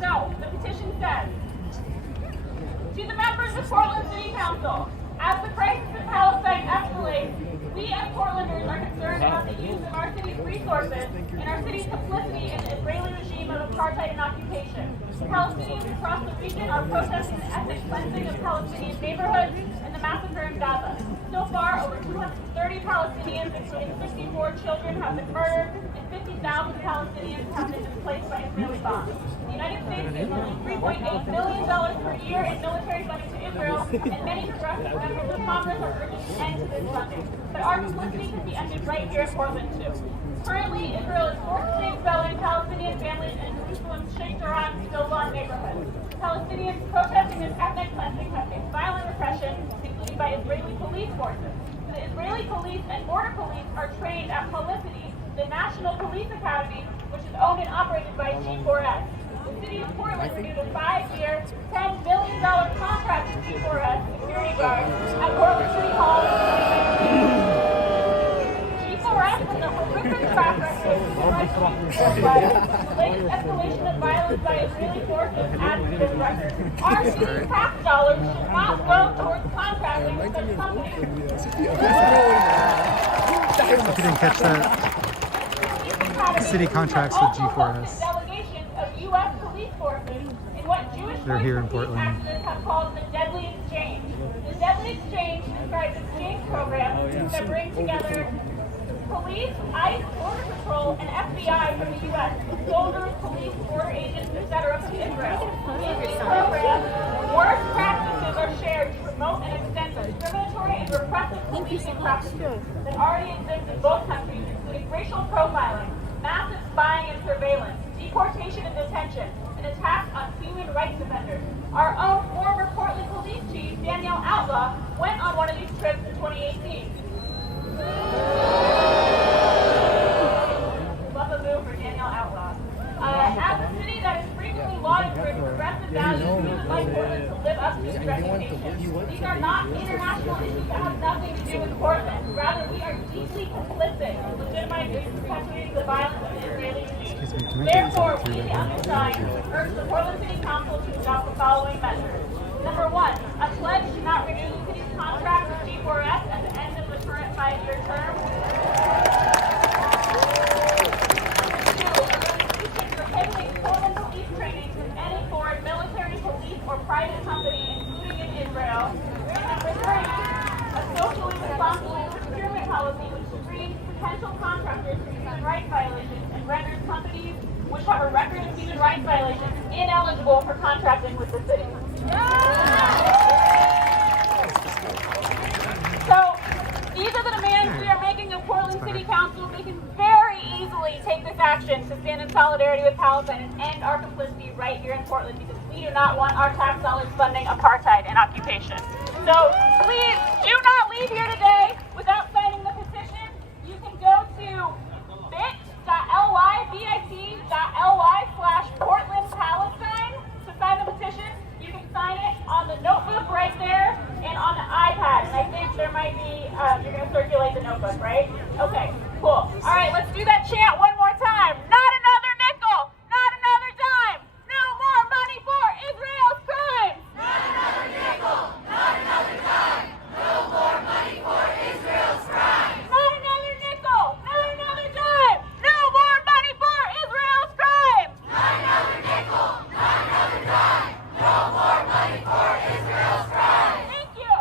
So, the petition says, to the members of Portland City Council, as the crisis in Palestine escalates, we as Portlanders are concerned about the use of our city's resources and our city's complicity in the Israeli regime of apartheid and occupation. Palestinians across the region are protesting the ethnic cleansing of Palestinian neighborhoods and the massacre in Gaza. So far, over 230 Palestinians, including 64 children, have been murdered, and 50,000 Palestinians have been displaced by Israeli bombs. The United States gives only $3.8 billion per year in military funding to Israel, and many progressive members of Congress are urging an end to this funding. But our complicity can be ended right here in Portland, too. Currently, Israel is forcibly expelling Palestinian families in Jerusalem's Sheikh Jarrah and Golan neighborhood. Palestinians protesting this ethnic cleansing have faced violent repression, including by Israeli police forces. The Israeli police and border police are trained at Felicity, the National Police Academy, which is owned and operated by G4S. The city of Portland renewed a 5-year, $10 million contract with G4S security guards at Portland City Hall. G4S has a horrific track record of latest escalation of violence by Israeli forces adds to this record. Our city's tax dollars should not go towards contracting with such companies. If you didn't catch that, the city contracts with G4S. Delegations of U.S. police forces in what Jewish They're here in police Portland. activists have called the Deadly Exchange. The Deadly Exchange describes exchange programs that bring together police, ICE, Border Patrol, and FBI from the U.S. with soldiers, police, border agents, etc. from Israel. In these programs, worst practices are shared to promote and extend discriminatory and repressive policing practices that already exist in both countries, including racial profiling, massive spying and surveillance, deportation and detention, and attacks on human rights defenders. Our own former Portland Police Chief, Danielle Outlaw, went on one of these trips in 2018. Love a move for Danielle Outlaw. As a city that is frequently lauded for its progressive values, we would like Portland to live up to its reputation. These are not international issues that have nothing to do with Portland. Rather, we are deeply complicit in legitimizing and perpetuating the violence of the Israeli regime. Therefore, we, the undersigned, urge the Portland City Council to adopt the following measures. Number 1, a pledge to not renew the city's contract with G4S at the end of the current 5-year term. Prohibiting Portland police training from any foreign military, police, or private company, including in Israel. Number 3, a socially responsible procurement policy which screens potential contractors for human rights violations and renders companies which have a record of human rights violations ineligible for contracting with the city. So, these are the demands we are making of Portland City Council. We can very easily take this action to stand in solidarity with Palestine and end our complicity right here in Portland because we do not want our tax dollars funding apartheid and occupation. So please do not leave here today without signing the petition. You can go to bit.ly/PortlandPalestine to sign the petition. You can sign it on the notebook right there and on the iPad. And I think there might be, you're going to circulate the notebook, right? Okay, cool. All right, let's do that chant one more time. Not another nickel, not another dime. No more money for Israel's crimes. Not another nickel, not another dime. No more money for Israel's crimes. Not another nickel, not another dime. No more money for Israel's crimes. Not another nickel, not another dime. No more money for Israel's crimes. Thank you.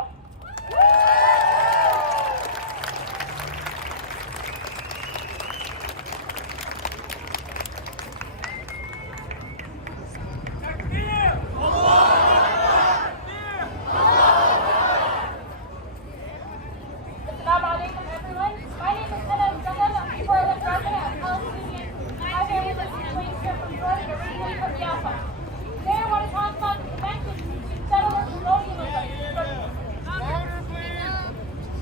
Assalamu alaikum, everyone. My name is Anna Abdullah. I'm a Portland resident of Palestinian. My family lives in Queens here from Jordan, originally from Jaffa. Today I want to talk about the convention between settler colonialism.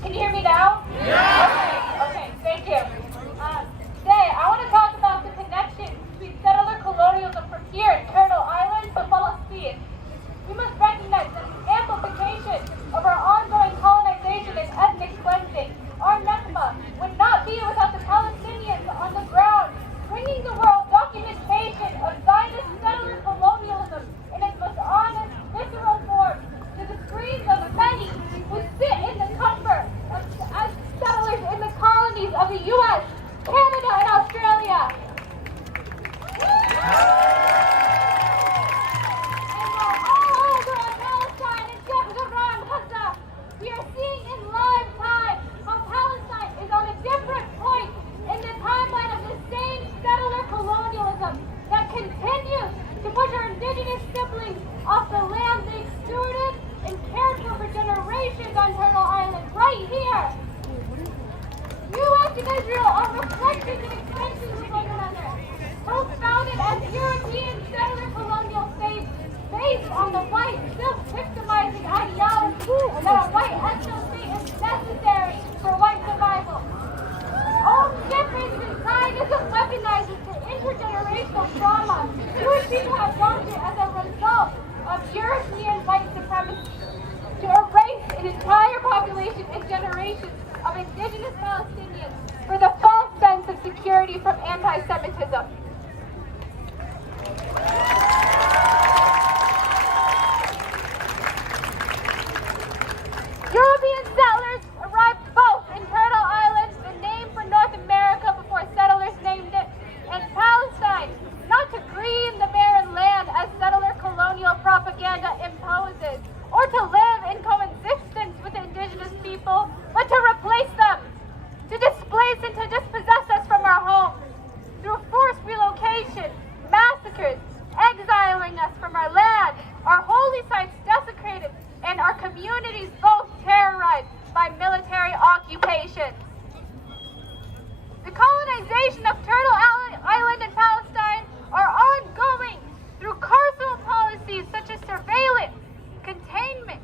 Can you hear me now? Yeah. Okay, thank you. Today I want to talk about the connection between settler colonialism from here in Turtle Island to Palestine. We must recognize that the amplification of our ongoing colonization and ethnic cleansing, our Nakba, off the land they stewarded and cared for generations on Turtle Island, right here. U.S. and Israel are reflections and extensions of one another, both founded as European settler colonial states based on the white, self-victimizing ideology that a white ethno-state is necessary for white survival. All shepherds and Zionism weaponizes the intergenerational trauma Jewish people have gone through as a result of European white supremacy, to erase an entire population and generations of indigenous Palestinians for the false sense of security from anti-Semitism. European settlers arrived both in Turtle Island, the name for North America before settlers named it, and Palestine, not to green the barren land as settler colonial propaganda imposes, or to live in coexistence with indigenous people, but to replace them, to displace and to dispossess us from our homes through forced relocation, massacres, exiling us from our land, our holy sites desecrated, and our communities both terrorized by military occupation. The colonization of Turtle Island and Palestine are ongoing through carceral policies such as surveillance, containment,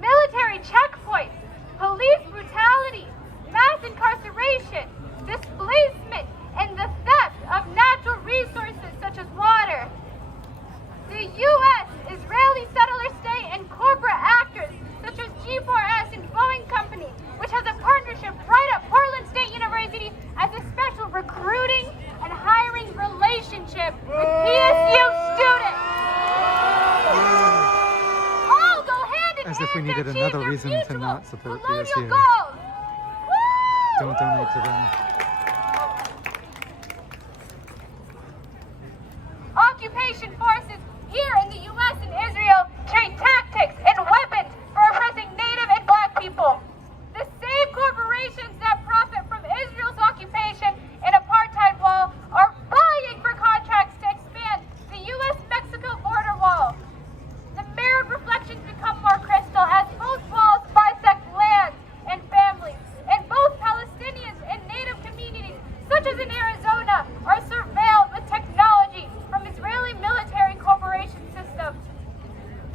military checkpoints, police brutality, mass incarceration, displacement, and the theft of natural resources such as water. The U.S., Israeli settler state, and corporate actors such as G4S and Boeing Company, which has a partnership right at Portland State University as a special recruiting and hiring relationship with PSU students. All go hand in As hand if we needed to achieve another their reason to mutual not support colonial PSU. goals. Woo! Don't donate to them. Occupation forces here in the U.S. and Israel train tactics and weapons for oppressing Native and Black people. The same corporations that profit from Israel's occupation and apartheid wall are vying for contracts to expand the U.S.-Mexico border wall. The mirrored reflections become more crystal as both walls bisect lands and families, and both Palestinians and Native communities, such as in Arizona, are surveilled with technology from Israeli military corporation systems.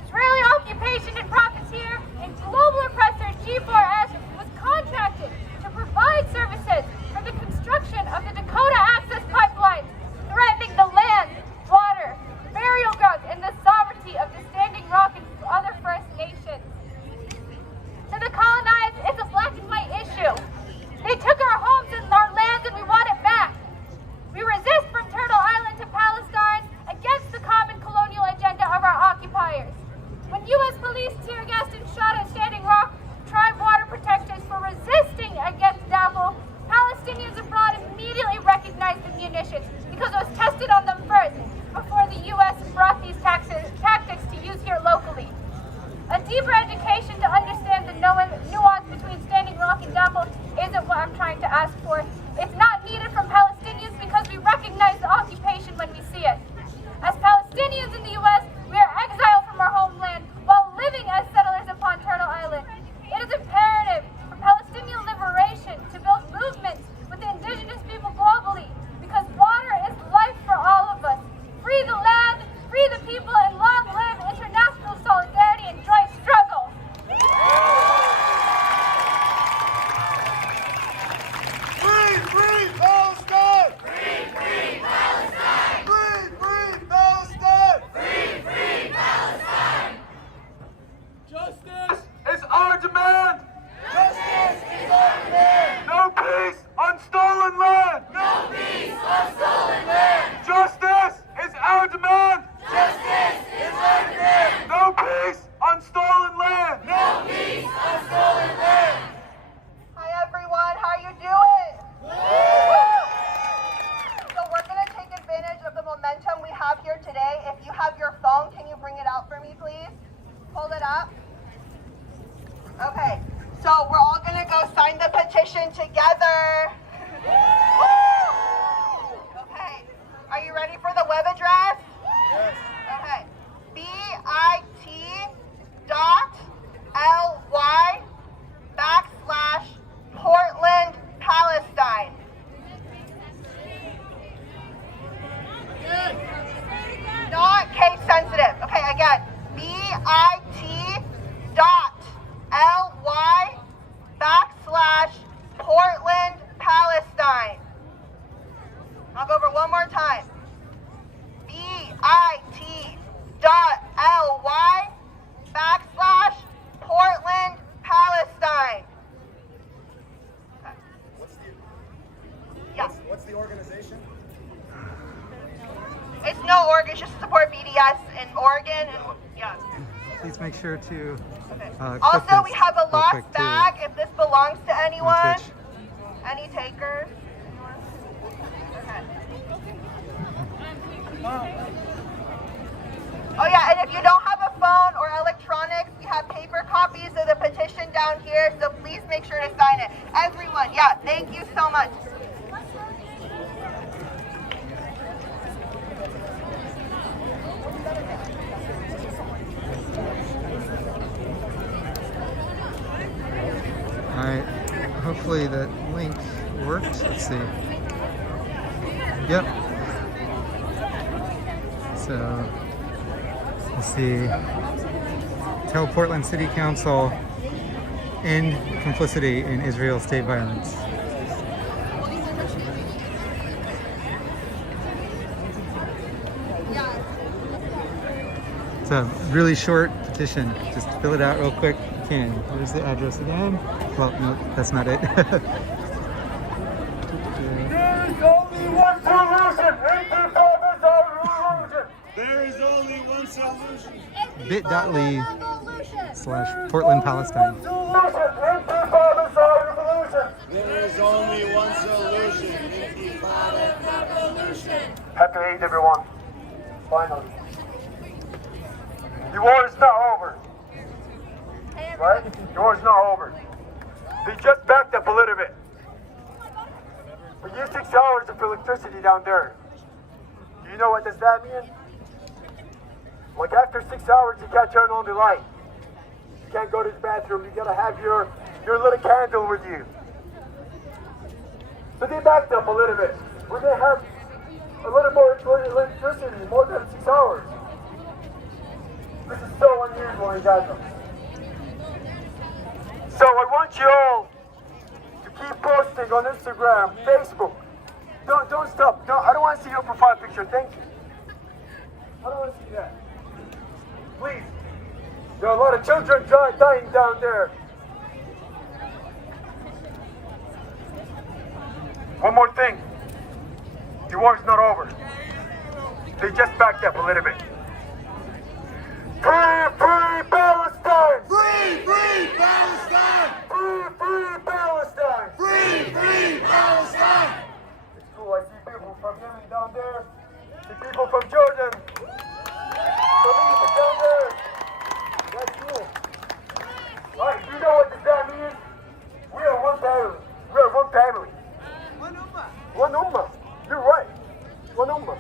Israeli occupation and profiteer and global oppressor G4S was contracted to provide services for the construction of the Dakota Access Pipeline, threatening the land, water, burial grounds, and the sovereignty of the Standing Rock and other First Nations. To the colonized, it's a black and white issue. They took our homes and our lands and we want it back. We resist from Turtle Island to Palestine against the common colonial agenda of our occupiers. When U.S. police tear gassed and shot at Standing Rock tribe water protectors for resisting against DAPL, Palestinians abroad immediately recognized the munitions because it was tested on them first before the U.S. brought these tactics to use here locally. A deeper education to understand the nuance between Standing Rock and DAPL isn't what I'm trying to ask for. It's not needed from Palestinians because we recognize the occupation when we see it. As Palestinians in the U.S., we are exiled from our homeland while living as settlers upon Turtle Island. It is imperative for Palestinian liberation to build movements with the indigenous people globally because water is life for all of us. Free the land, free the people, and long live international solidarity and joint struggle. Free Palestine! Free Palestine! Free Palestine! Free Palestine! Justice is our demand! Justice is our demand! No peace on stolen land! No peace on stolen land! Justice is our demand! Justice is our demand! No peace on stolen land! No peace on stolen land! Hi everyone, how are you doing? So we're going to take advantage of the momentum we have here today. If you have your phone, can you bring it out for me please? Hold it up. Okay, so we're all going to go sign the petition together. Okay, are you ready for the web address? Yes. Okay, BIT bit.ly/Portland, Palestine. I'll go over one more time. bit.ly/Portland, Palestine. Yeah. What's the organization? It's no Oregon, it's just to support BDS in Oregon. And yeah. Please make sure to click Also, this we have a real lost quick, too, bag if this belongs to on anyone. Twitch. Any takers? Okay. Oh yeah, and if you don't have a phone or electronics, we have paper copies of the petition down here, so please make sure to sign it. Everyone, yeah, thank you so much. Alright, hopefully that link works. Let's see. Yep. So, let's see. Tell Portland City Council end complicity in Israel state violence. It's a really short petition. Just fill it out real quick. You can. Where's the address again? Well, no, that's not it. There is only one solution. bit.ly/Portland, Palestine. There is only one solution. Intifada revolution. Happy Eid, everyone. Finally. The war is not over. Right? The war is not over. They just backed up a little bit. We used 6 hours of electricity down there. Do you know what does that mean? Like after 6 hours, you can't turn on the light. You can't go to the bathroom. You gotta have your little candle with you. So they backed up a little bit. We're gonna have a little more electricity, more than 6 hours. This is so unusual in Gaza. So I want you all to keep posting on Instagram, Facebook. Don't stop. I don't want to see your profile picture. Thank you. I don't want to see that. Please. There are a lot of children dying down there. One more thing. The war is not over. They just backed up a little bit. Free, free Palestine! Free, free Palestine! Free, free Palestine! Free, free Palestine! It's cool. I see people from Yemen down there. See people from Jordan. From Egypt down there. That's cool. Alright, you know what does that mean? We are one family. We are one family. One ummah. You're right. One ummah.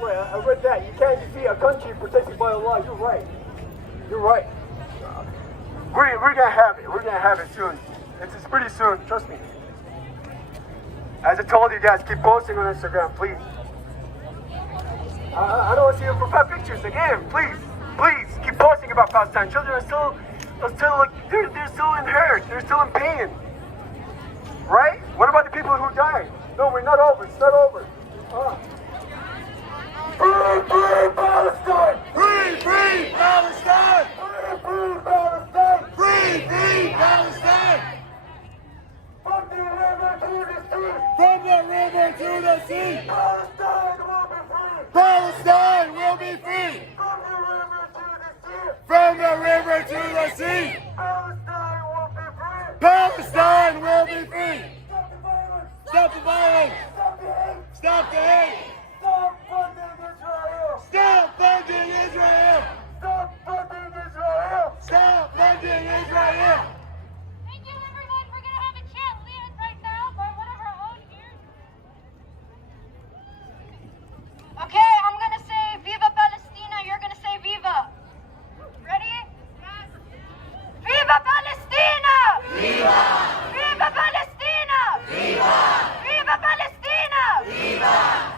Wait, I read that. You can't defeat a country protected by Allah. You're right. You're right. We're gonna have it. We're gonna have it soon. It's pretty soon. Trust me. As I told you guys, keep posting on Instagram, please. I don't want to see your profile pictures again. Please, please keep posting about Palestine. Children are still like they're still in hurt. They're still in pain. Right? What about the people who died? No, we're not over. It's not over. Free, free Palestine! Free, free Palestine! Free, free Palestine! Free, free Palestine! From the river to the sea! From the river to the sea! Palestine will be free! Palestine will be free! From the river to the sea! From the river to the sea! Palestine will be free! Palestine will be free! Stop the violence! Stop the hate! Stop Stop the violence! the hate! Stop funding Israel! Stop funding Israel! Stop funding Israel! Stop funding Israel! Thank you, everyone. We're gonna have a chat right now by one of our own here. Okay, I'm gonna say Viva Palestina. You're gonna say Viva. Ready? Yes. Viva Palestina! Viva! Viva Palestina! Viva! Viva Palestina! Viva!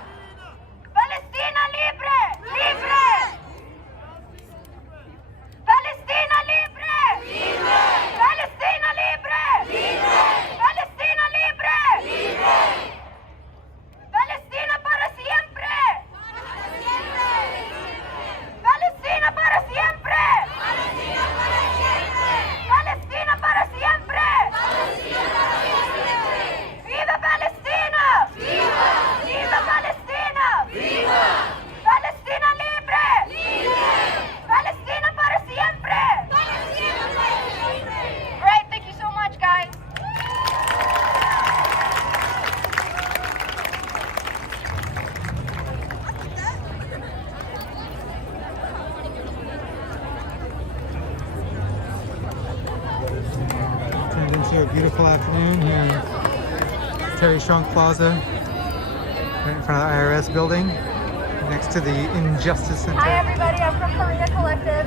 after a beautiful afternoon here in Terry Strong Plaza, right in front of the IRS building, next to the Injustice Center. Hi everybody, I'm from Korea Collective.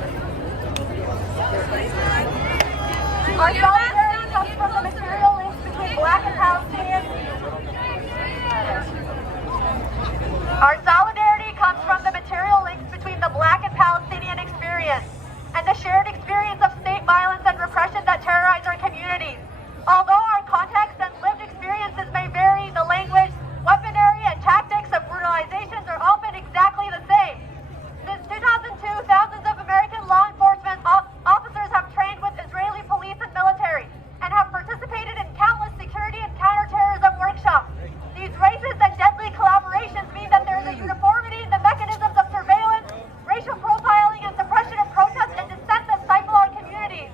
Our solidarity comes from the material links between Black and Palestinians. Our solidarity comes from the material links between the Black and Palestinian experience and the shared experience of state violence and repression that terrorize our communities. Although our context and lived experiences may vary, the language, weaponry, and tactics of brutalizations are often exactly the same. Since 2002, thousands of American law enforcement officers have trained with Israeli police and military and have participated in countless security and counterterrorism workshops. These racist and deadly collaborations mean that there is a uniformity in the mechanisms of surveillance, racial profiling, and suppression of protest and dissent that stifle our communities.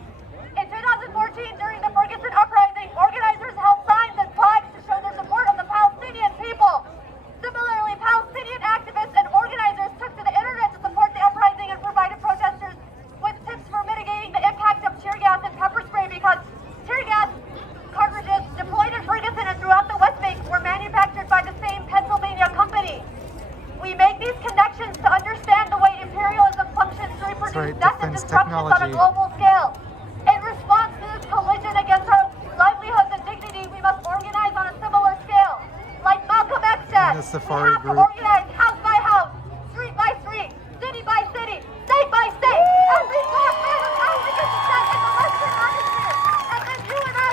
In 2014, during the Ferguson uprising, organizers held signs and flags to show their support of the Palestinian people. Similarly, Palestinian activists and organizers took to the internet to support the uprising and provided protesters with tips for mitigating the impact of tear gas and pepper spray because tear gas cartridges deployed in Ferguson and throughout the West Bank were manufactured by the same Pennsylvania company. We make these connections to understand the way imperialism functions to reproduce death and destruction on a global scale. In response to this collision against our livelihoods and dignity, we must organize on a similar scale. Like Malcolm X said, we have to organize house by house, street by street, city by city, state by state, every black man of African descent in the Western Hemisphere. And then you and I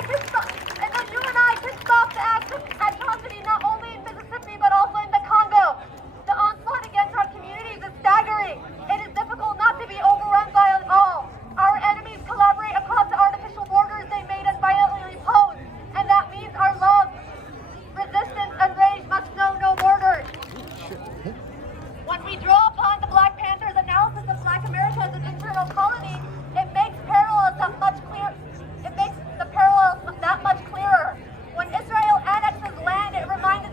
can stop the acts of atrocity not only in Mississippi but also in the Congo. The onslaught against our communities is staggering. It is difficult not to be overrun by it all. Our enemies collaborate across the artificial borders they made and violently imposed, and that means our love, resistance, and rage must know no borders. When we draw upon the Black Panthers' analysis of Black America as an internal colony, it makes the parallels that much clearer. When Israel annexes land, it reminds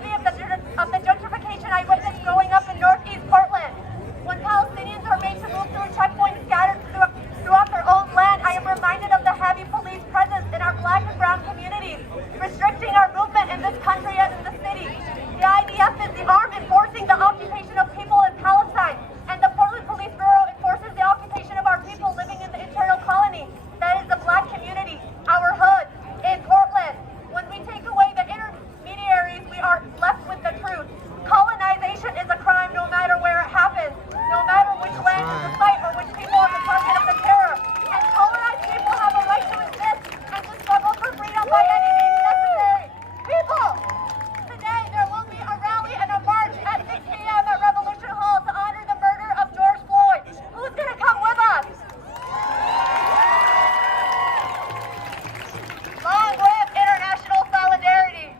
me of the gentrification I witnessed growing up in northeast Portland. When Palestinians are made to move through checkpoints scattered throughout their own land, I am reminded of the heavy police presence in our Black and brown communities, restricting our movement in this country and in the city. The IDF is the arm enforcing the occupation of people in Palestine, and the Portland Police Bureau enforces the occupation of our people living in the internal colony. That is the Black community, our hood, in Portland. When we take away the intermediaries, we are left with the truth. Colonization is a crime no matter where it happens, no matter which land is the site or which people are the target of the terror. And colonized people have a right to exist and to struggle for freedom by any means necessary. People, today there will be a rally and a march at 6 p.m. at Revolution Hall to honor the murder of George Floyd. Who's going to come with us? Long live international solidarity.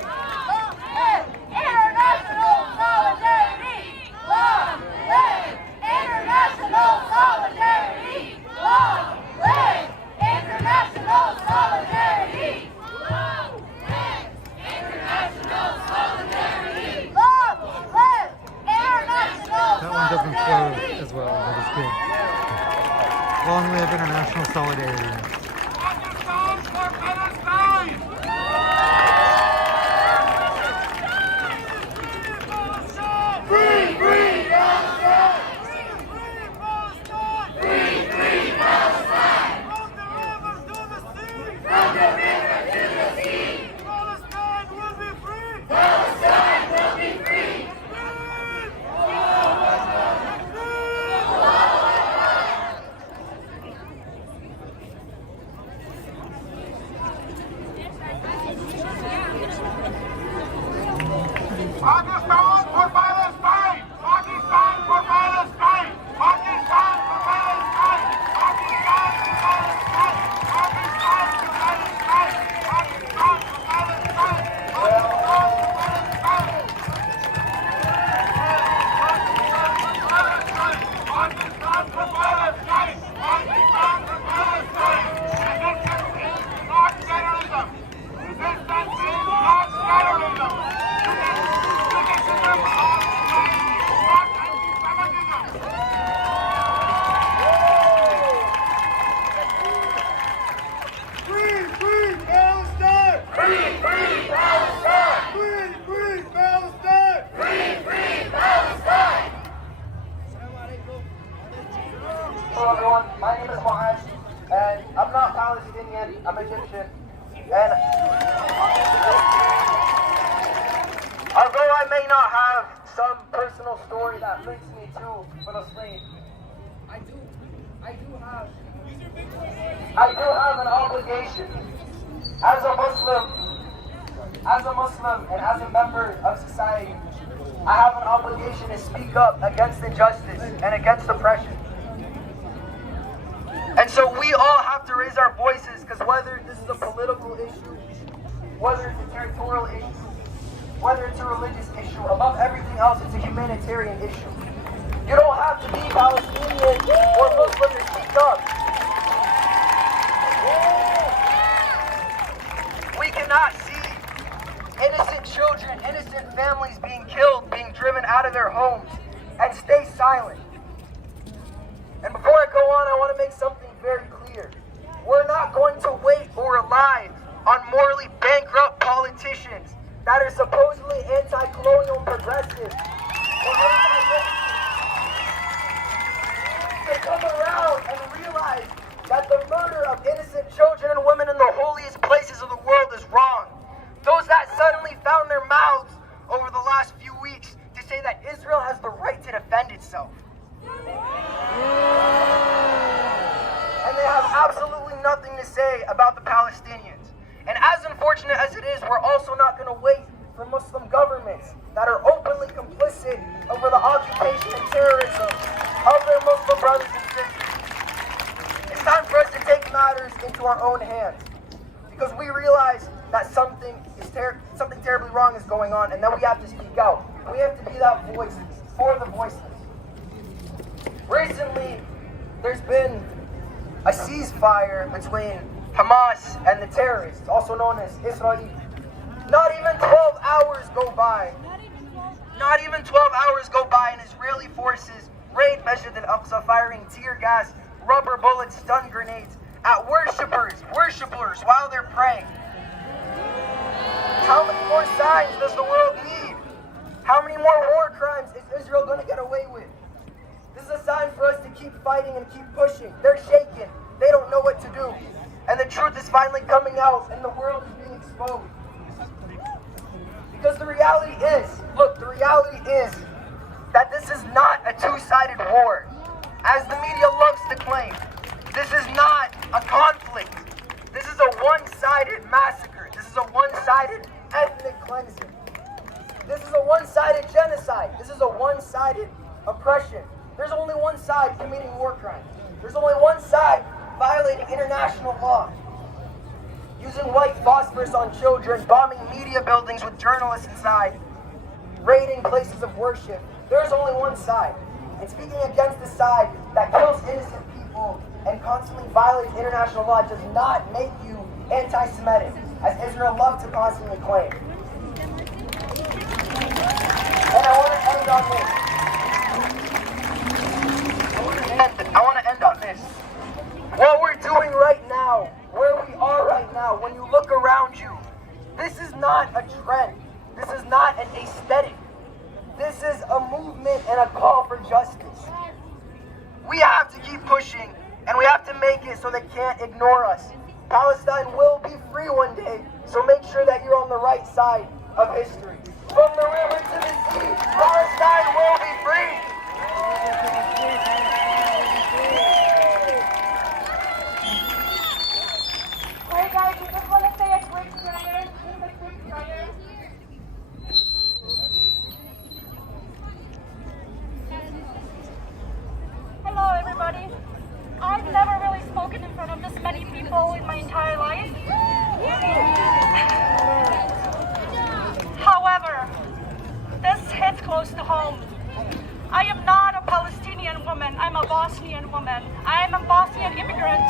Long live international solidarity. Long live international solidarity. Long live international solidarity. Long live international solidarity. Long live international solidarity. That one doesn't flow as well, but it's good. Long live international solidarity. Pakistan for Palestine! Free, free Palestine! Free Palestine! Free Palestine! From the river to the sea! From the river to the sea! Palestine will be free! Palestine will be free! I'm Egyptian. And although I may not have some personal story that links me to Palestine, I do have an obligation as a Muslim and as a member of society. I have an obligation to speak up against injustice and against oppression. And so we all have to raise our voices, because whether this is a political issue, whether it's a territorial issue, whether it's a religious issue, above everything else, it's a humanitarian issue. You don't have to be Palestinian or Muslim to speak up. We cannot see innocent children, innocent families being killed, being driven out of their homes, and stay silent. And before I go on, I want to make something very clear. We're not going to wait or rely on morally bankrupt politicians that are supposedly anti-colonial and progressive or anti-racist to come around and realize that the murder of innocent children and women in the holiest places of the world is wrong. Those that suddenly found their mouths over the last few weeks to say that Israel has the right to defend itself. And they have absolutely nothing to say about the Palestinians. And as unfortunate as it is, we're also not going to wait for Muslim governments that are openly complicit over the occupation and terrorism of their Muslim brothers and sisters. It's time for us to take matters into our own hands, because we realize that something terribly wrong is going on, and that we have to speak out. We have to be that voice for the voiceless. Recently, there's been a ceasefire between Hamas and the terrorists, also known as Israel. Not even 12 hours go by. Not even 12 hours go by and Israeli forces raid Masjid al-Aqsa, firing tear gas, rubber bullets, stun grenades at worshippers while they're praying. How many more signs does the world need? How many more war crimes is Israel going to get away with? This is a sign for us to keep fighting and keep pushing. They're shaken. They don't know what to do. And the truth is finally coming out, and the world is being exposed. Because the reality is that this is not a two-sided war. As the media loves to claim, this is not a conflict. This is a one-sided massacre. This is a one-sided ethnic cleansing. This is a one-sided genocide. This is a one-sided oppression. There's only one side committing war crimes. There's only one side violating international law. Using white phosphorus on children, bombing media buildings with journalists inside, raiding places of worship. There's only one side. And speaking against the side that kills innocent people and constantly violates international law does not make you anti-Semitic, as Israel loves to constantly claim. And I want to end on this. I want to end on this. What we're doing right now, where we are right now, when you look around you, this is not a trend. This is not an aesthetic. This is a movement and a call for justice. We have to keep pushing, and we have to make it so they can't ignore us. Palestine will be free one day, so make sure that you're on the right side of history. From the river to the sea, Palestine will be free. Hey guys, we just want to say a quick prayer. Hello everybody. I've never really spoken in front of this many people in my entire life. However, this hits close to home. I am not a Palestinian woman, I'm a Bosnian woman. I am a Bosnian immigrant.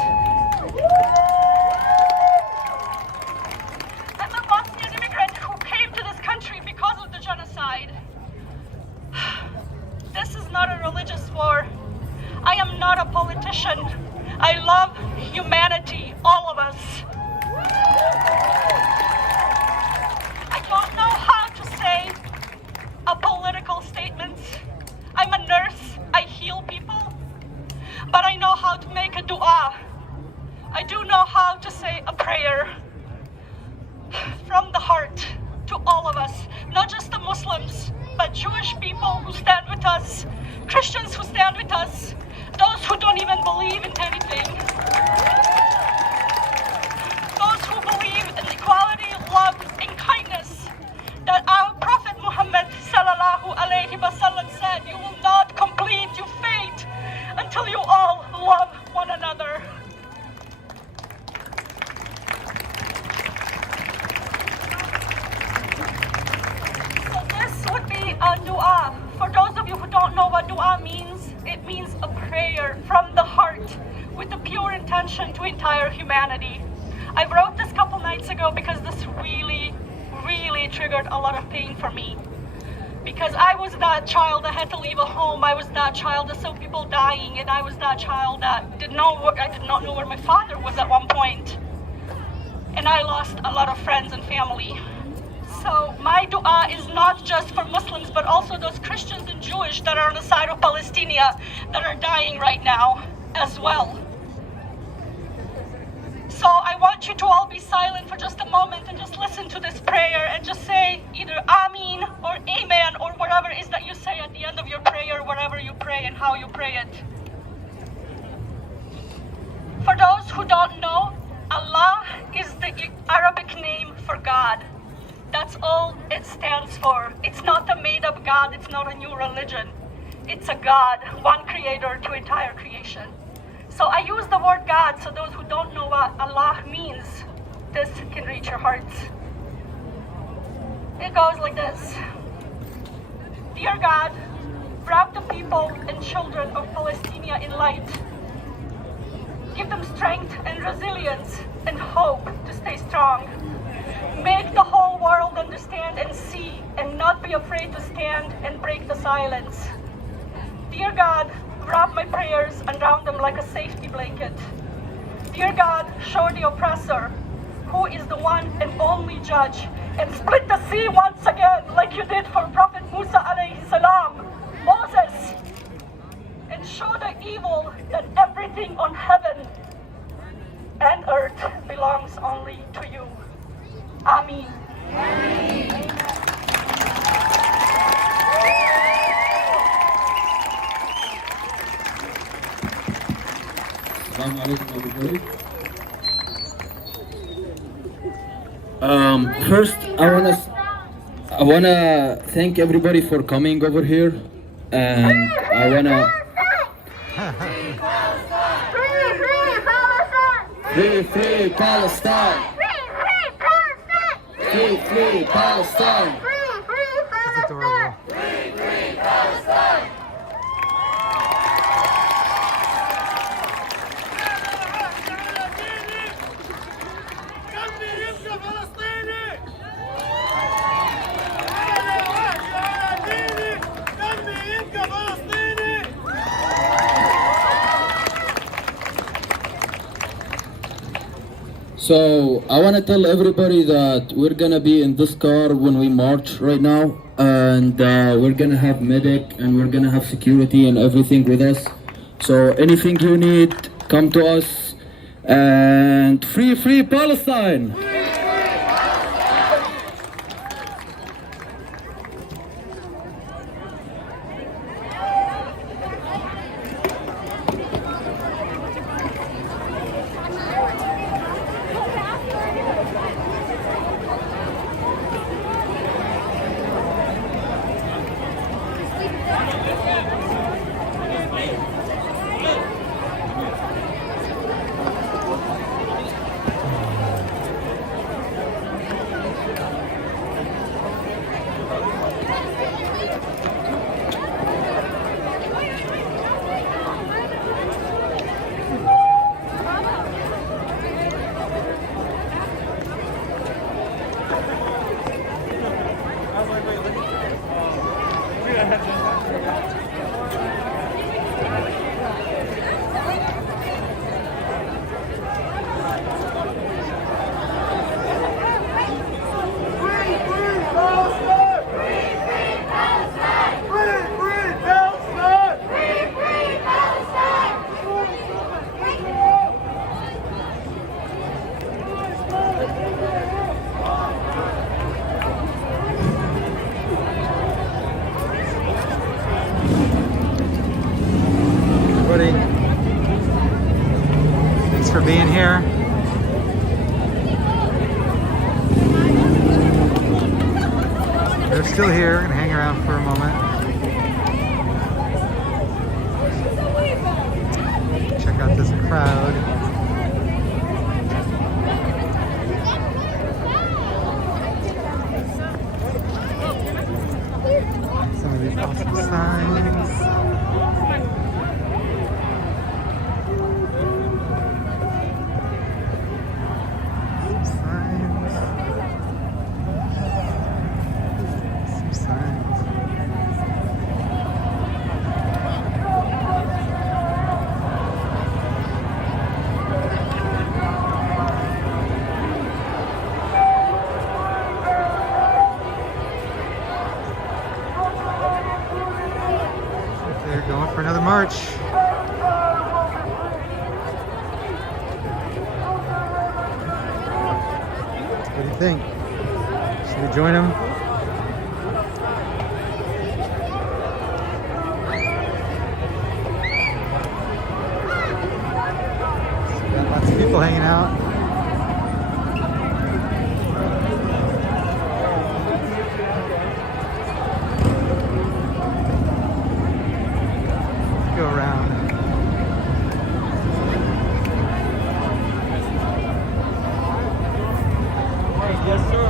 I'm a Bosnian immigrant who came to this country because of the genocide. This is not a religious war. I am not a politician. I love humanity, all of us. I don't know how to say a political statement. I'm a nurse, I heal people, but I know how to make a dua. I do know how to say a prayer. people who stand with us, Christians who stand with us, those who don't even believe in anything, those who believe in equality, love, and kindness, that our Prophet Muhammad sallallahu alaihi wasallam said, you will not complete your faith until you all love one another. So this would be a dua. For those of you who don't know what dua means, it means a prayer from the heart with a pure intention to entire humanity. I wrote this a couple nights ago because this really triggered a lot of pain for me. Because I was that child that had to leave a home. I was that child that saw people dying, and I was that child that I did not know where my father was at one point. And I lost a lot of friends and family. So my dua is not just for Muslims, but also those Christians and Jewish that are on the side of Palestine that are dying right now as well. So I want you to all be silent for just a moment and just listen to this prayer and just say either Ameen or Amen or whatever it is that you say at the end of your prayer, wherever you pray and how you pray it. For those who don't know, Allah is the Arabic name for God. That's all it stands for. It's not a made-up God. It's not a new religion. It's a God, one creator to entire creation. So I use the word God so those who don't know what Allah means, this can reach your hearts. It goes like this. Dear God, wrap the people and children of Palestine in light. Give them strength and resilience and hope to stay strong. Make the whole world understand and see and not be afraid to stand and break the silence. Dear God, wrap my prayers around them like a safety blanket. Dear God, show the oppressor who is the one and only judge, and split the sea once again like you did for Prophet Musa alayhi salam, Moses, and show the evil that everything on heaven and earth belongs only to you. Ameen. Assalamu alaikum, everybody. First, I wanna thank everybody for coming over here, and I wanna free Palestine, free Palestine. That's adorable. So I want to tell everybody that we're gonna be in this car when we march right now, and we're gonna have medic and we're gonna have security and everything with us. So anything you need, come to us. And free Palestine! everybody. Thanks for being here. They're still here. Gonna hang around for a moment. Check out this crowd. Some of these awesome signs. Some signs. They're going for another march. What do you think? Should we join them? Got lots of people hanging out. Go around. Yes, sir.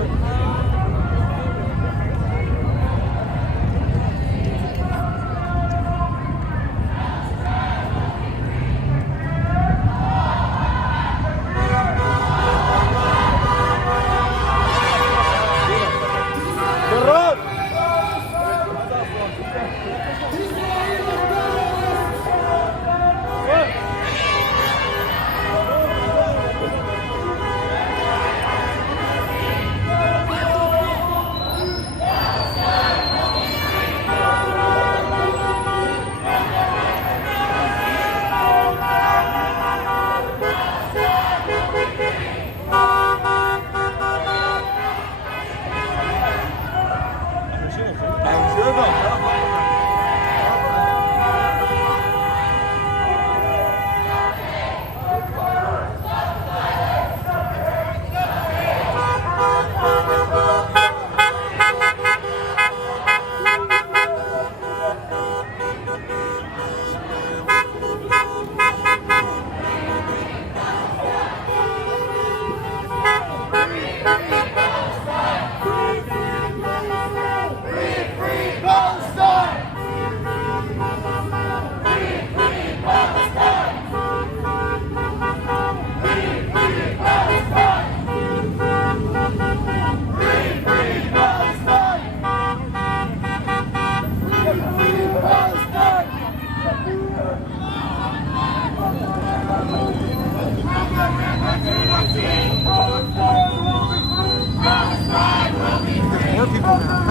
There's more people now.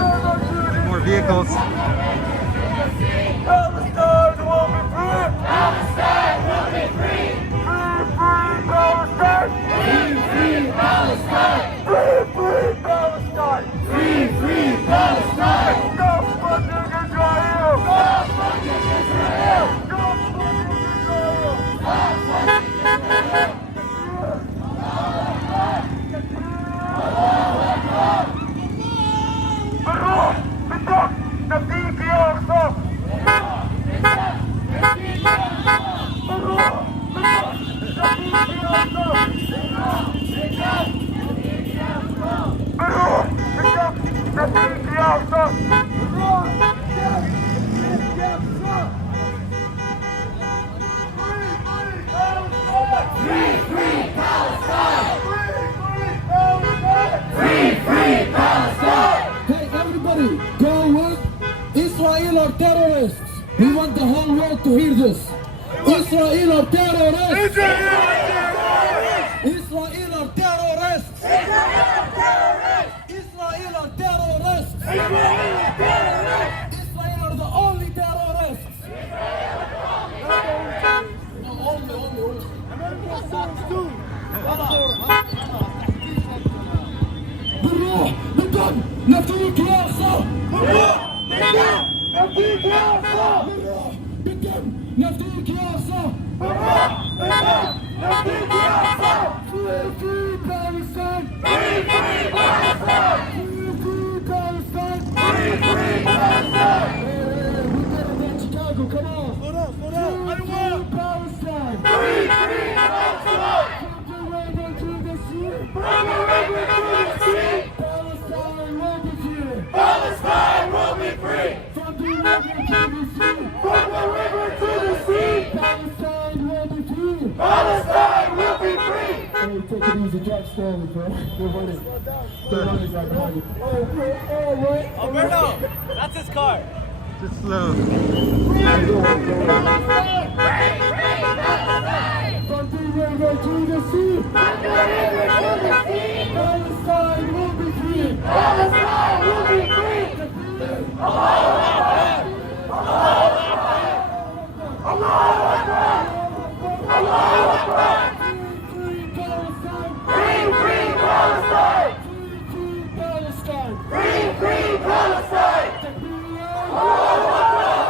Like more vehicles. Palestine will be free! Palestine will be free! Free, free Palestine! Free, free Palestine! Free, free Palestine! Stop funding Israel! Stop funding Israel! Stop funding Israel! Stop funding Israel! Hey, everybody, go with Israel are terrorists. We want the whole world to hear this. Israel are terrorists. Israel are terrorists. Israel are terrorists. Israel are the only terrorists. No, only. بالروح بالدم نفيك يا أخا بالروح بالدم نفيك يا أخا بالروح بالدم نفديك ياسا نفديك ياسا Free Palestine Free Palestine Free Palestine Free Palestine We got it in Chicago, come on Slow down Free Palestine Free Palestine From the river to the sea From the river to the sea Palestine will be free Palestine will be free From the river to the sea From the river to the sea Palestine will be free Palestine will be free Hey, take it easy, drive slowly, bro. We're running. They're running right behind you. Alberto, that's his car. Just slow. From the river to the sea. From the river to the sea. Palestine will be free. Palestine will be free. Allahu Akbar. Allahu Akbar. Allahu Akbar. Allahu Akbar. Free Palestine! Free Palestine! Free Palestine! Allahu Akbar!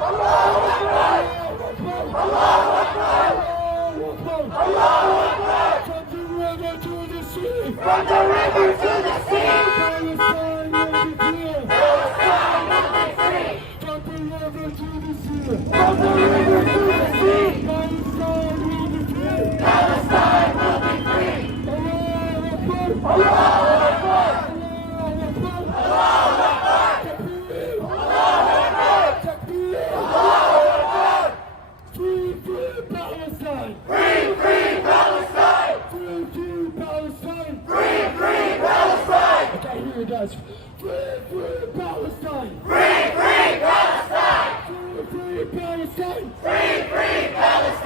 Allahu Akbar! Allahu Akbar! Allahu Akbar! From the river to the sea! From the river to the sea! Palestine will be free! Palestine will be free! From the river to the sea! From the river to the sea! Palestine will be free! Palestine will be free! Allahu Akbar! Allahu Akbar! Allahu Akbar! Allahu Akbar! Free Palestine! Free Palestine! Free Palestine! Free Palestine! I can't hear you guys. Free Palestine! Free Palestine! Free Palestine! Free Palestine! Free Palestine!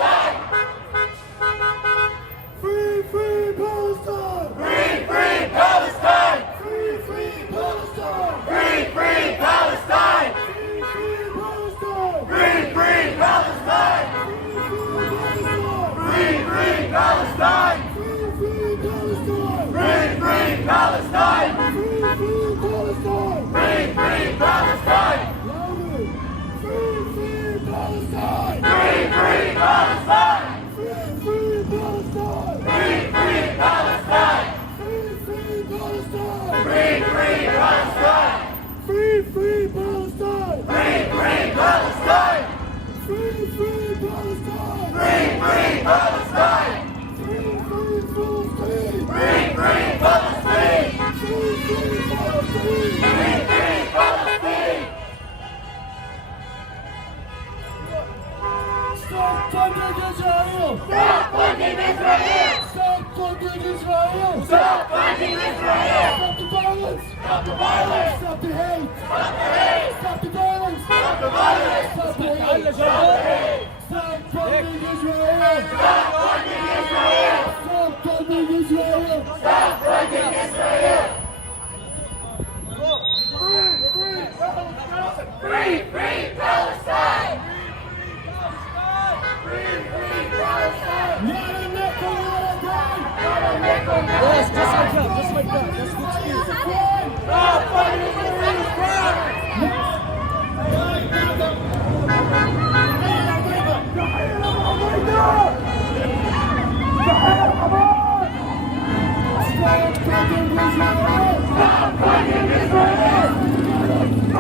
Free Palestine! Free Palestine! Free Palestine! Free Palestine! Free Palestine! Free Palestine! Free Palestine! Stop funding Israel! Stop funding Israel! Stop funding Israel! Stop funding Israel! Stop the violence! Stop the violence! Stop the hate! Stop the hate! Stop the violence! Stop the violence! Stop the hate! Stop the hate! Stop funding Israel! Stop funding Israel! Stop funding Israel! Stop funding Israel! Free Palestine! Free Palestine! Not a nickel, not a dime! Not a nickel, not a dime! Yes, just like that, just like that. That's good speech. Stop fighting for his crime! Stop fighting Israel! Stop fighting Israel!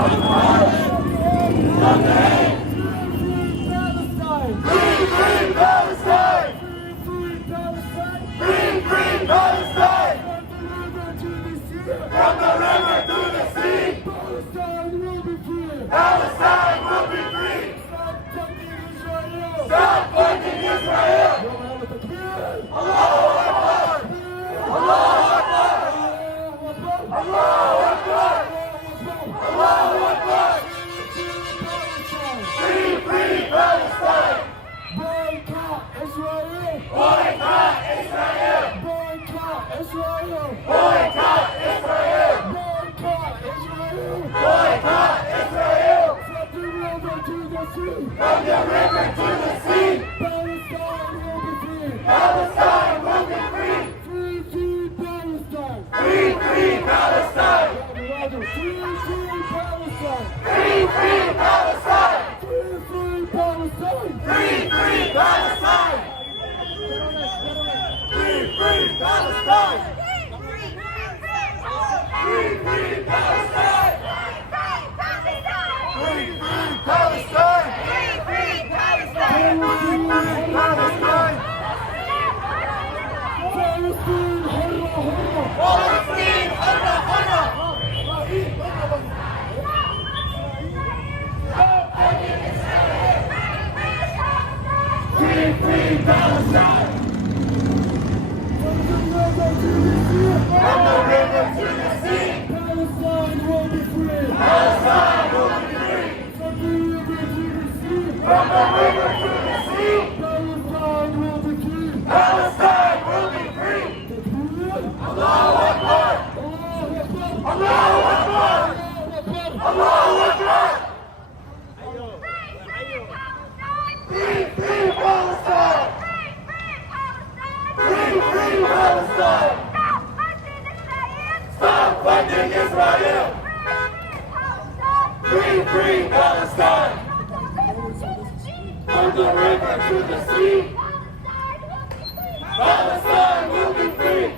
Free Palestine! Free Palestine! From the river to the sea! Palestine will be free! Palestine will be free! Stop funding Israel! Allahu Akbar! Allahu Akbar! Allahu Akbar! Allahu Akbar! Free Palestine! Boycott Israel! Boycott Israel! Boycott Israel! Boycott Israel! Boycott Israel! Boycott Israel! From the river to the sea! From the river to the sea! Palestine will be free! Palestine will be free! Free Palestine! Free Palestine! Free Palestine! Free Palestine! Free Palestine! Palestine! Free Palestine! Palestine! Palestine, hurrah, hurrah! Free Palestine! From the river to the sea! Palestine will be free! Palestine will be free! From the river to the sea! Palestine will be free! Palestine will be free! Allahu Akbar! Allahu Akbar! Allahu Akbar! Free Palestine! Free Palestine! Stop funding Israel! Free Palestine! From the river to the sea! Palestine will be free!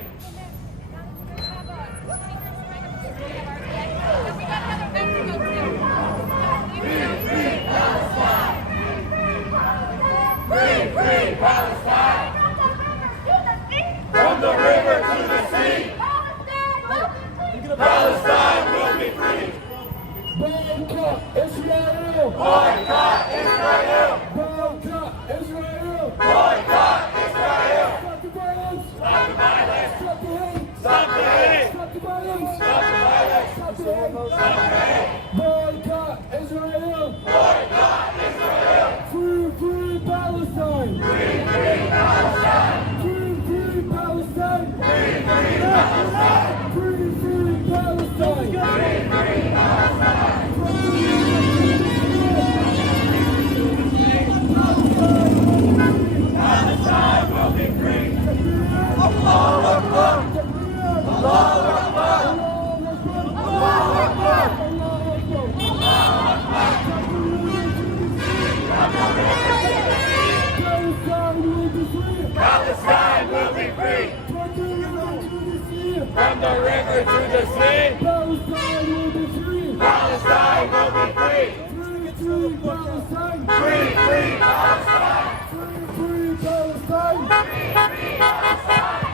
Free Palestine! From the river to the sea! Palestine will be free! Boycott Israel! Boycott Israel! Boycott Israel! Boycott Israel! Stop the violence! Stop the violence! Stop the hate! Stop the hate! Stop the violence! Stop the violence! Stop the hate! Stop the hate! Boycott Israel! Boycott Israel! Free Palestine! Free Palestine! Free Palestine! Free Palestine! Free Palestine! Free Palestine! Palestine will be free! Allahu Akbar! Allahu Akbar! Allahu Akbar! Palestine will be free! From the river to the sea! Palestine will be free! Palestine will be free! Free Palestine! Free Palestine! Free Palestine! Free Palestine!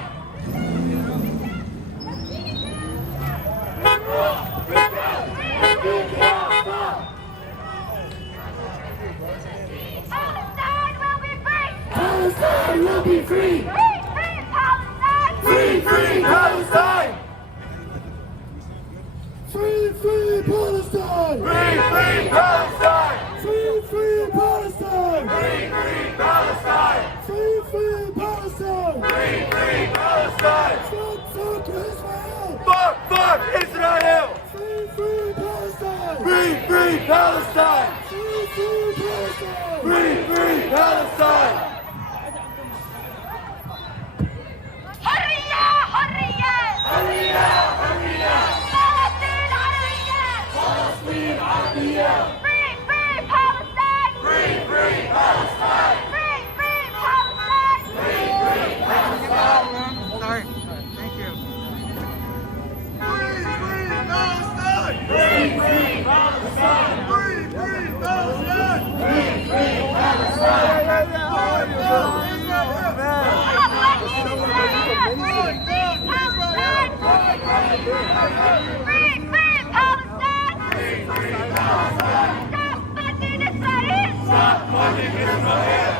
Palestine will be free! Free Palestine! Free Palestine! Free Palestine! Free Palestine! Free Palestine! Free Palestine! Free Palestine! Fuck Israel! Fuck Israel! Free Palestine! Free Palestine! Free Palestine! حرية حرية حرية حرية فلسطين عربية فلسطين عربية Free Palestine Free Palestine Free Palestine Free Palestine Sorry. Thank you. Free Palestine Free Palestine Free Palestine Free Palestine Stop funding Israel!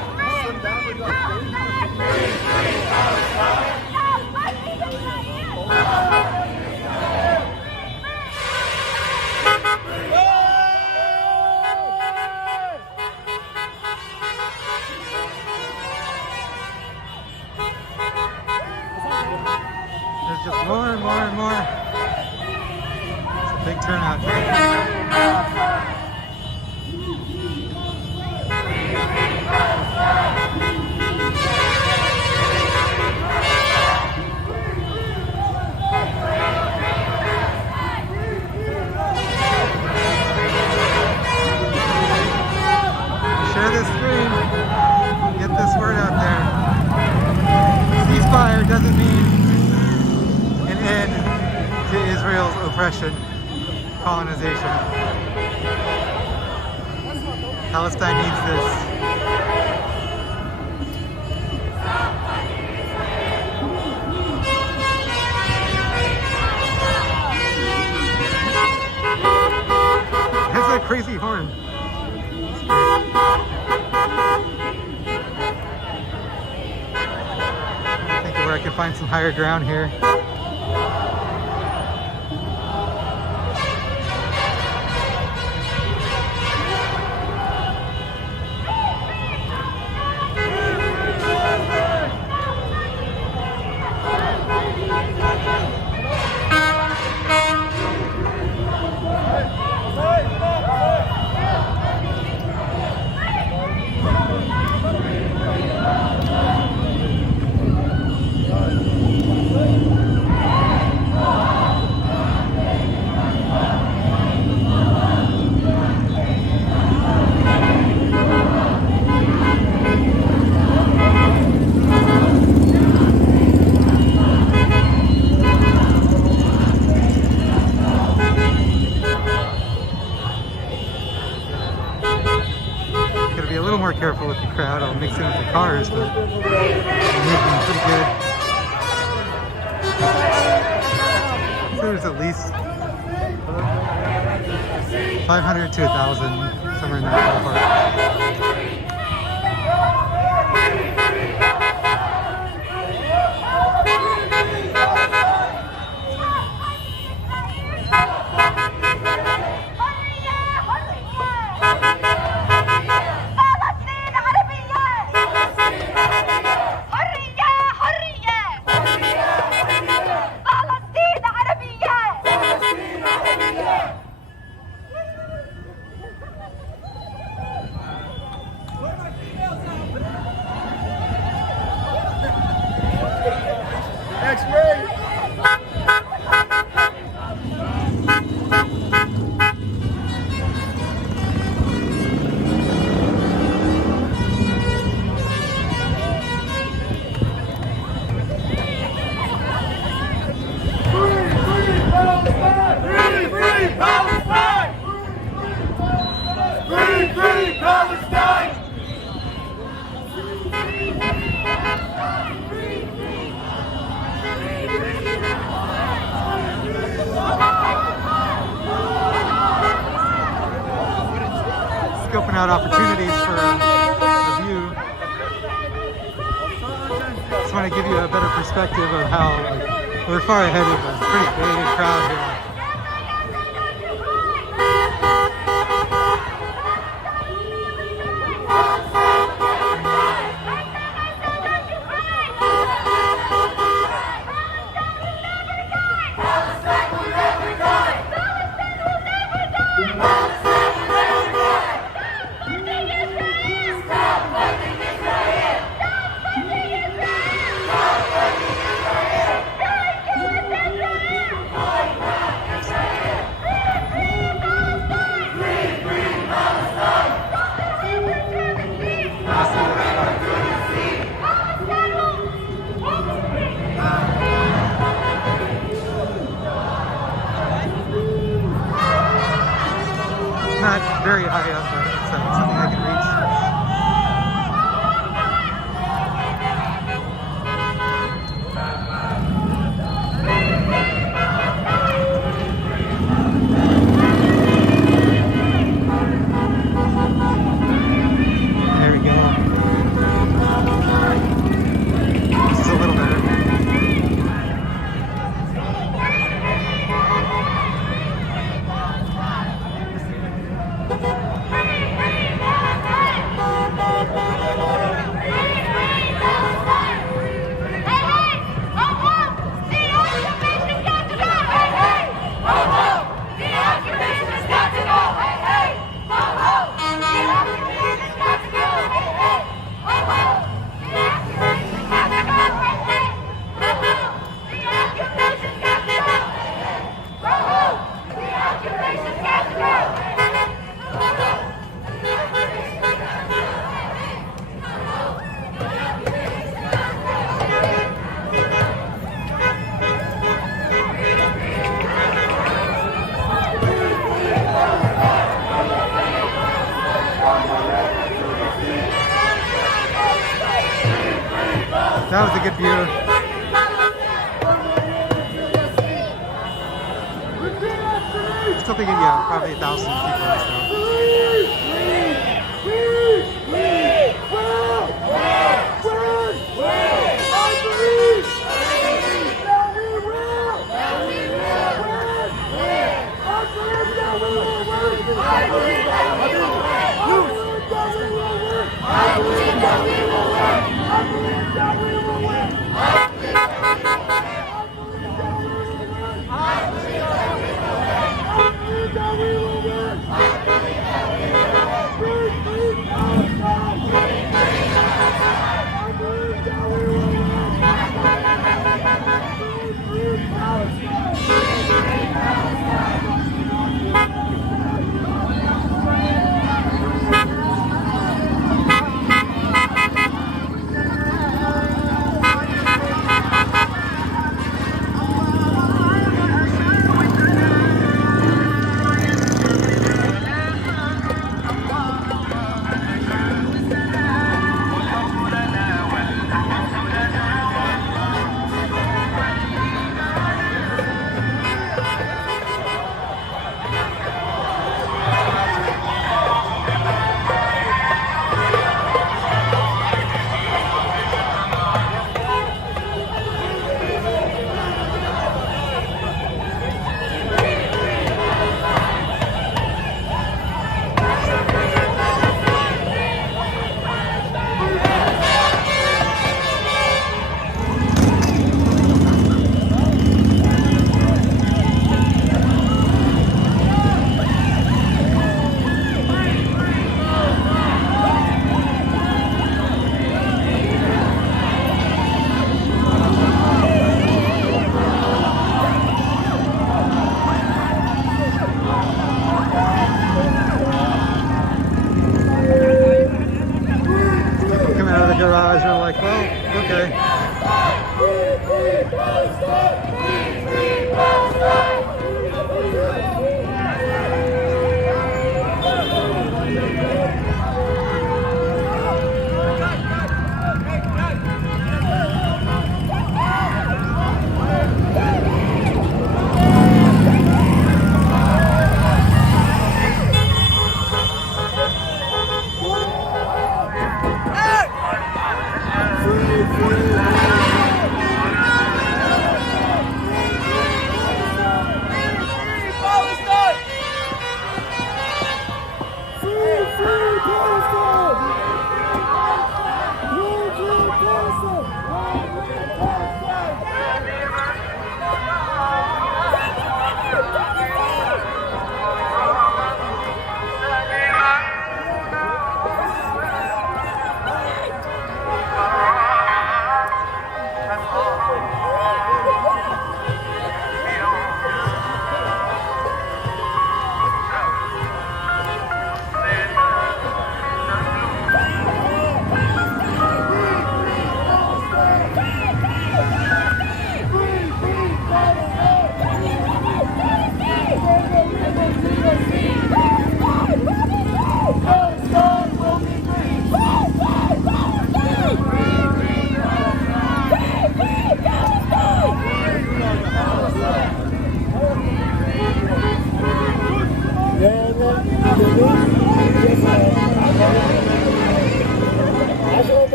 There's just more and more and more. It's a big turnout here. Share this stream. Get this word out there. Ceasefire doesn't mean an end to Israel's oppression, colonization. Palestine needs this. It has that crazy horn. I think where I can find some higher ground here. Be a little more careful with the crowd. I'll mix in with the cars, but I'm moving pretty good. So there's at least 500 to 1,000, somewhere in that ballpark. Scoping out opportunities for a view. Just want to give you a better perspective of how we're far ahead of a pretty big crowd here. Not very high up, but it's something I can reach. There we go. This is a little better. That was a good view. Still thinking, yeah, probably 1,000 people or so. Coming out of the garage, we're like, well, okay.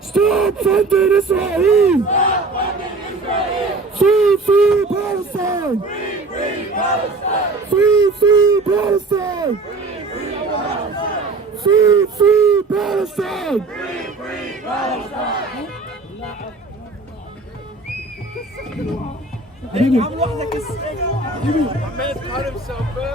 Stop funding Israel! man's caught himself, bro.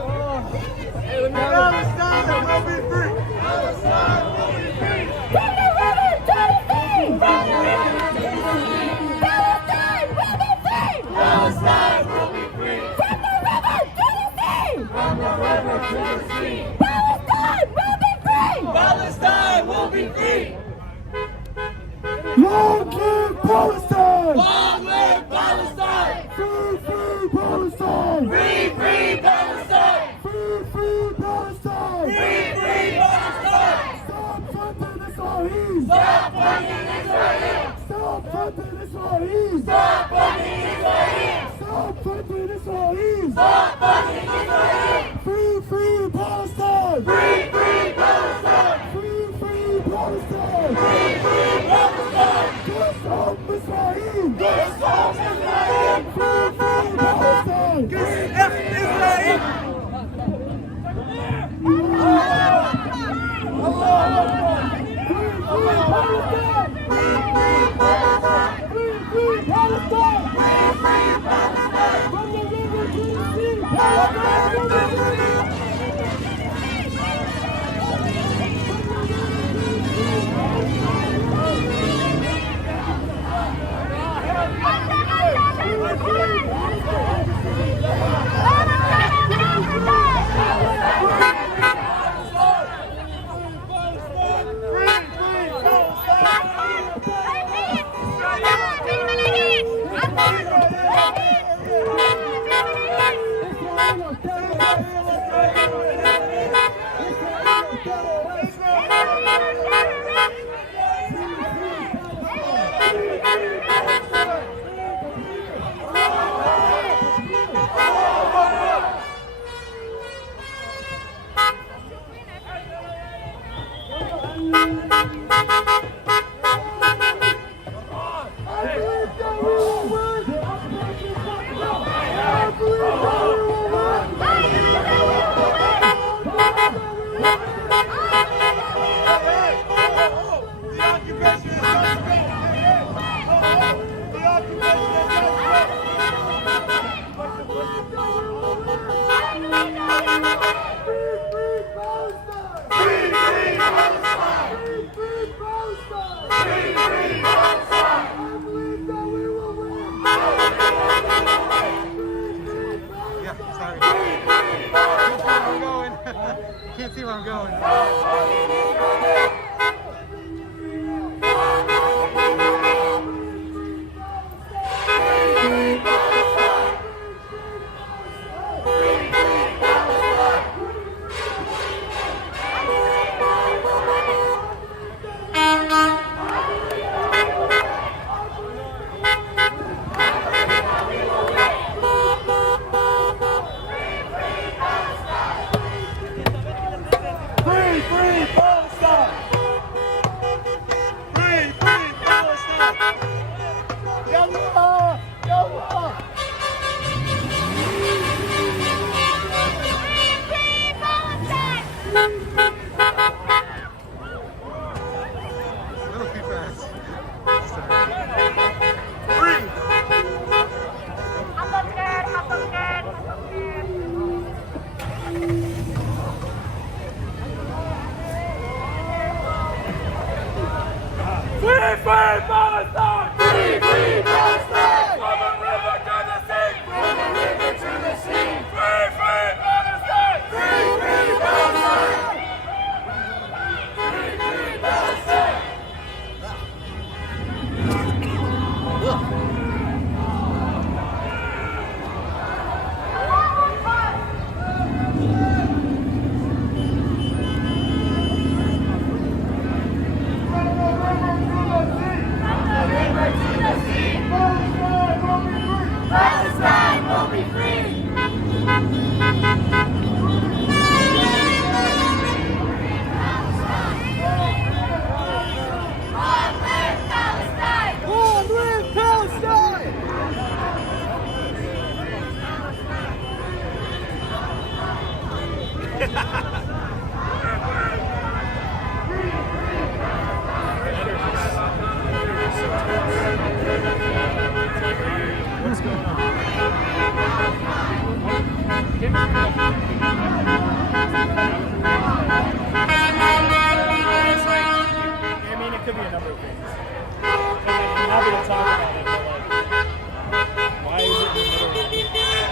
Hey, let me Palestine will be free. Palestine will be free. From the river to the sea! From the river to the sea! Palestine will be free! Palestine will be free! From the river to the sea! From the river to the sea! Palestine will be free! Palestine will be free. Long live Palestine! Long live Palestine. Free, free Palestine! Free, free Palestine. Free, free Palestine! Free, free Palestine. Stop funding Israelis! Stop funding Israel. Stop funding Israelis! Stop funding Israel. Stop funding Israelis! Stop funding Israel. Free, free Palestine! Free, free Palestine. Free, free Palestine! Free, free Palestine. This home Israel! This home Israel. Free, free Palestine! This F Israel. Yeah, sorry. I'm going. Can't see where I'm going. Free, free Palestine. Free, free Palestine. Yallah, yallah. A little too fast. Sorry. Free. Free, free Palestine. Free, free Palestine. From the river to the sea. From the river to the sea. Free, free Palestine. Free, free Palestine. Free, free Palestine. From the river to the sea. number of things. And I'm happy to talk about it, but like, why is it in the middle of it?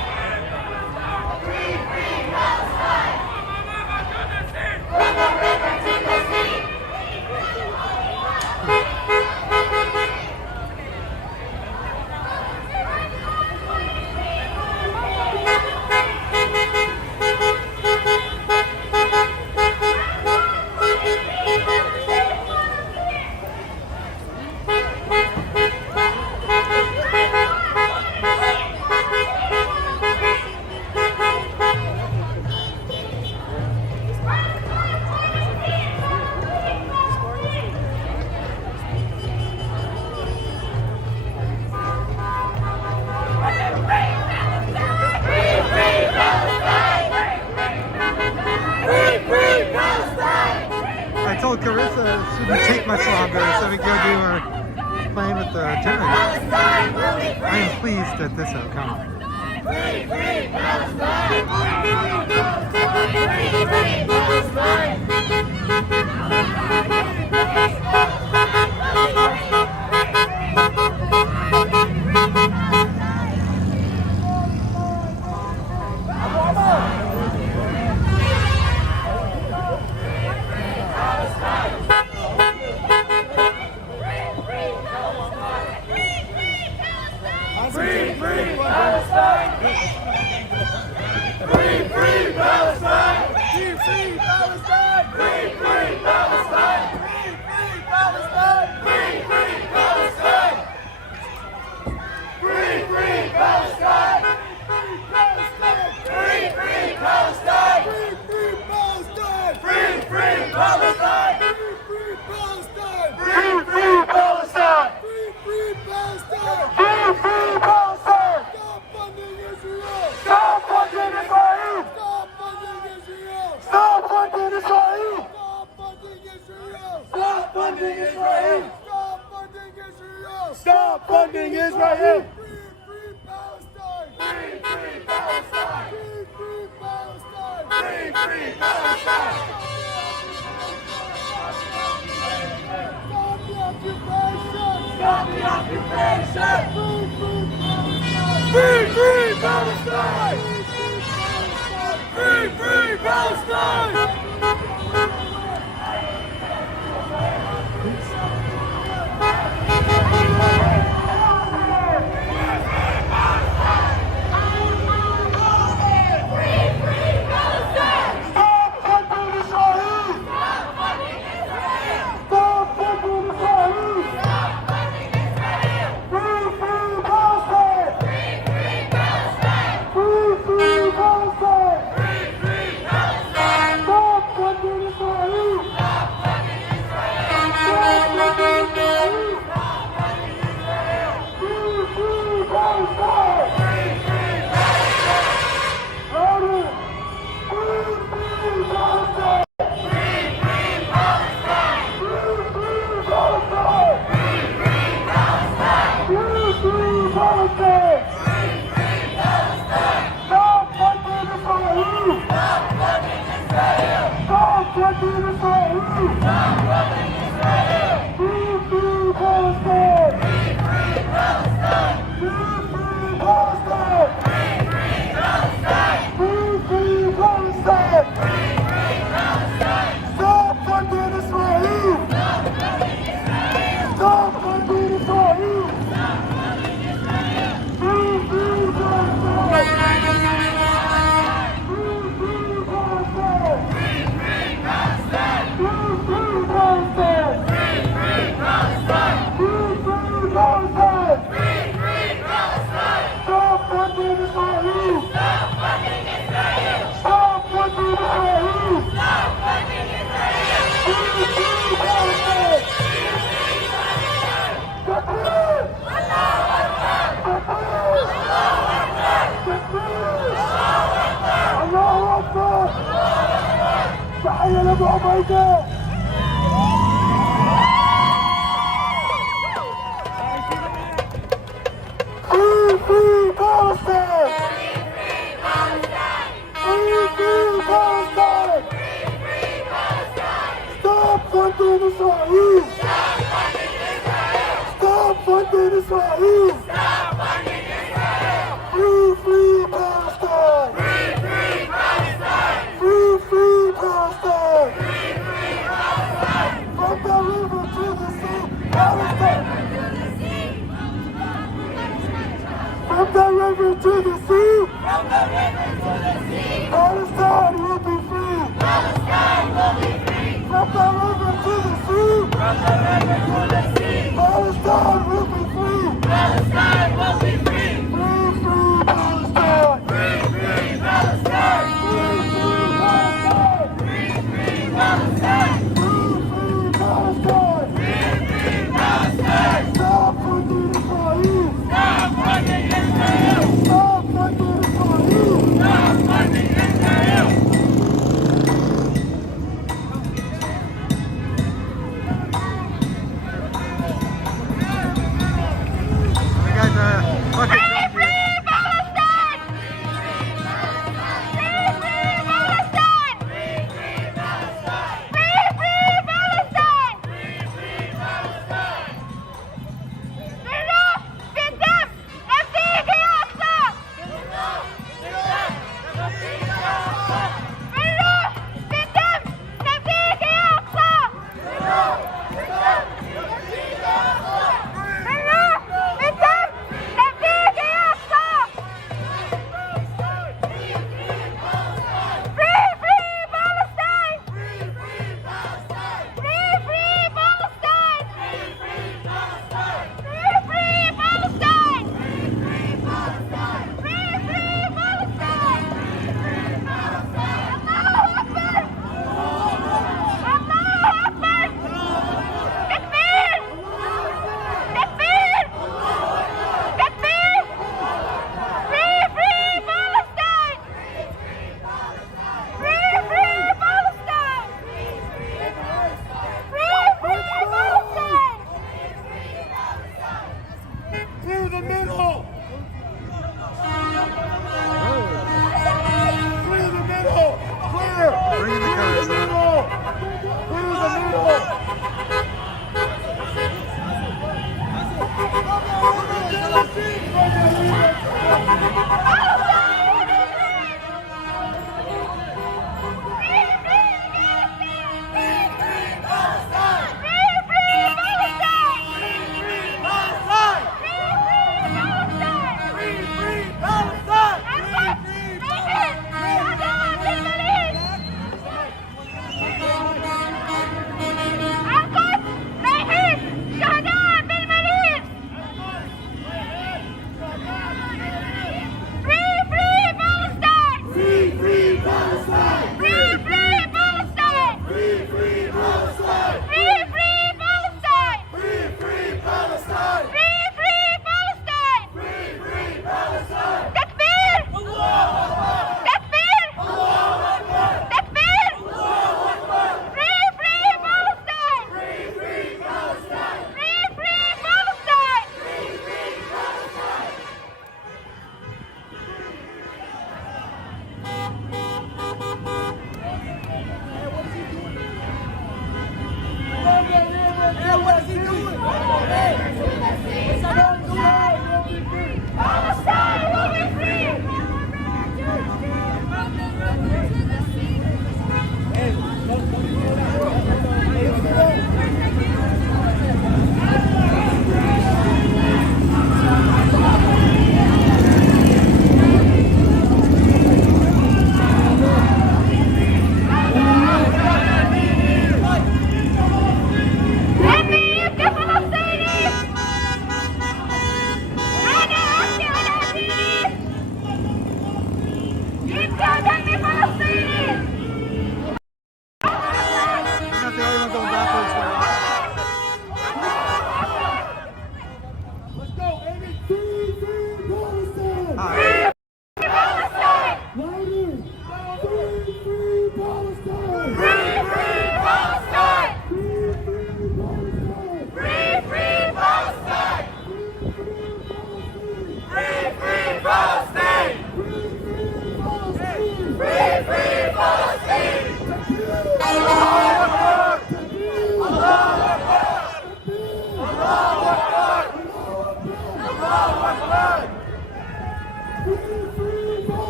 I told Carissa it shouldn't take much longer so we can go do our playing with the generator. I am pleased at this outcome. Stop funding Israel! Free Palestine! Free Palestine! Free Palestine! Free Palestine! Stop the occupation! Stop the occupation! Free Palestine! Free Palestine! Stop funding Israel! Israel! Stop funding Israel! Free, free Palestine! Free, free Palestine! Free, free Palestine! Free, free Palestine! From the river to the sea, Palestine! From the river to the sea! From the river to the sea! Palestine will be free! Palestine will be free! From the river to the sea! From the river to the sea! Palestine will be free! Palestine will be free! Free, free Palestine! Free, free Palestine! Free, free Palestine! Free, free Palestine! Free, free Palestine! Free, free Palestine! Stop funding Israel! Stop funding Israel! Stop funding Israel! Stop funding Israel!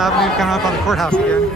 Avenue coming up on the courthouse again.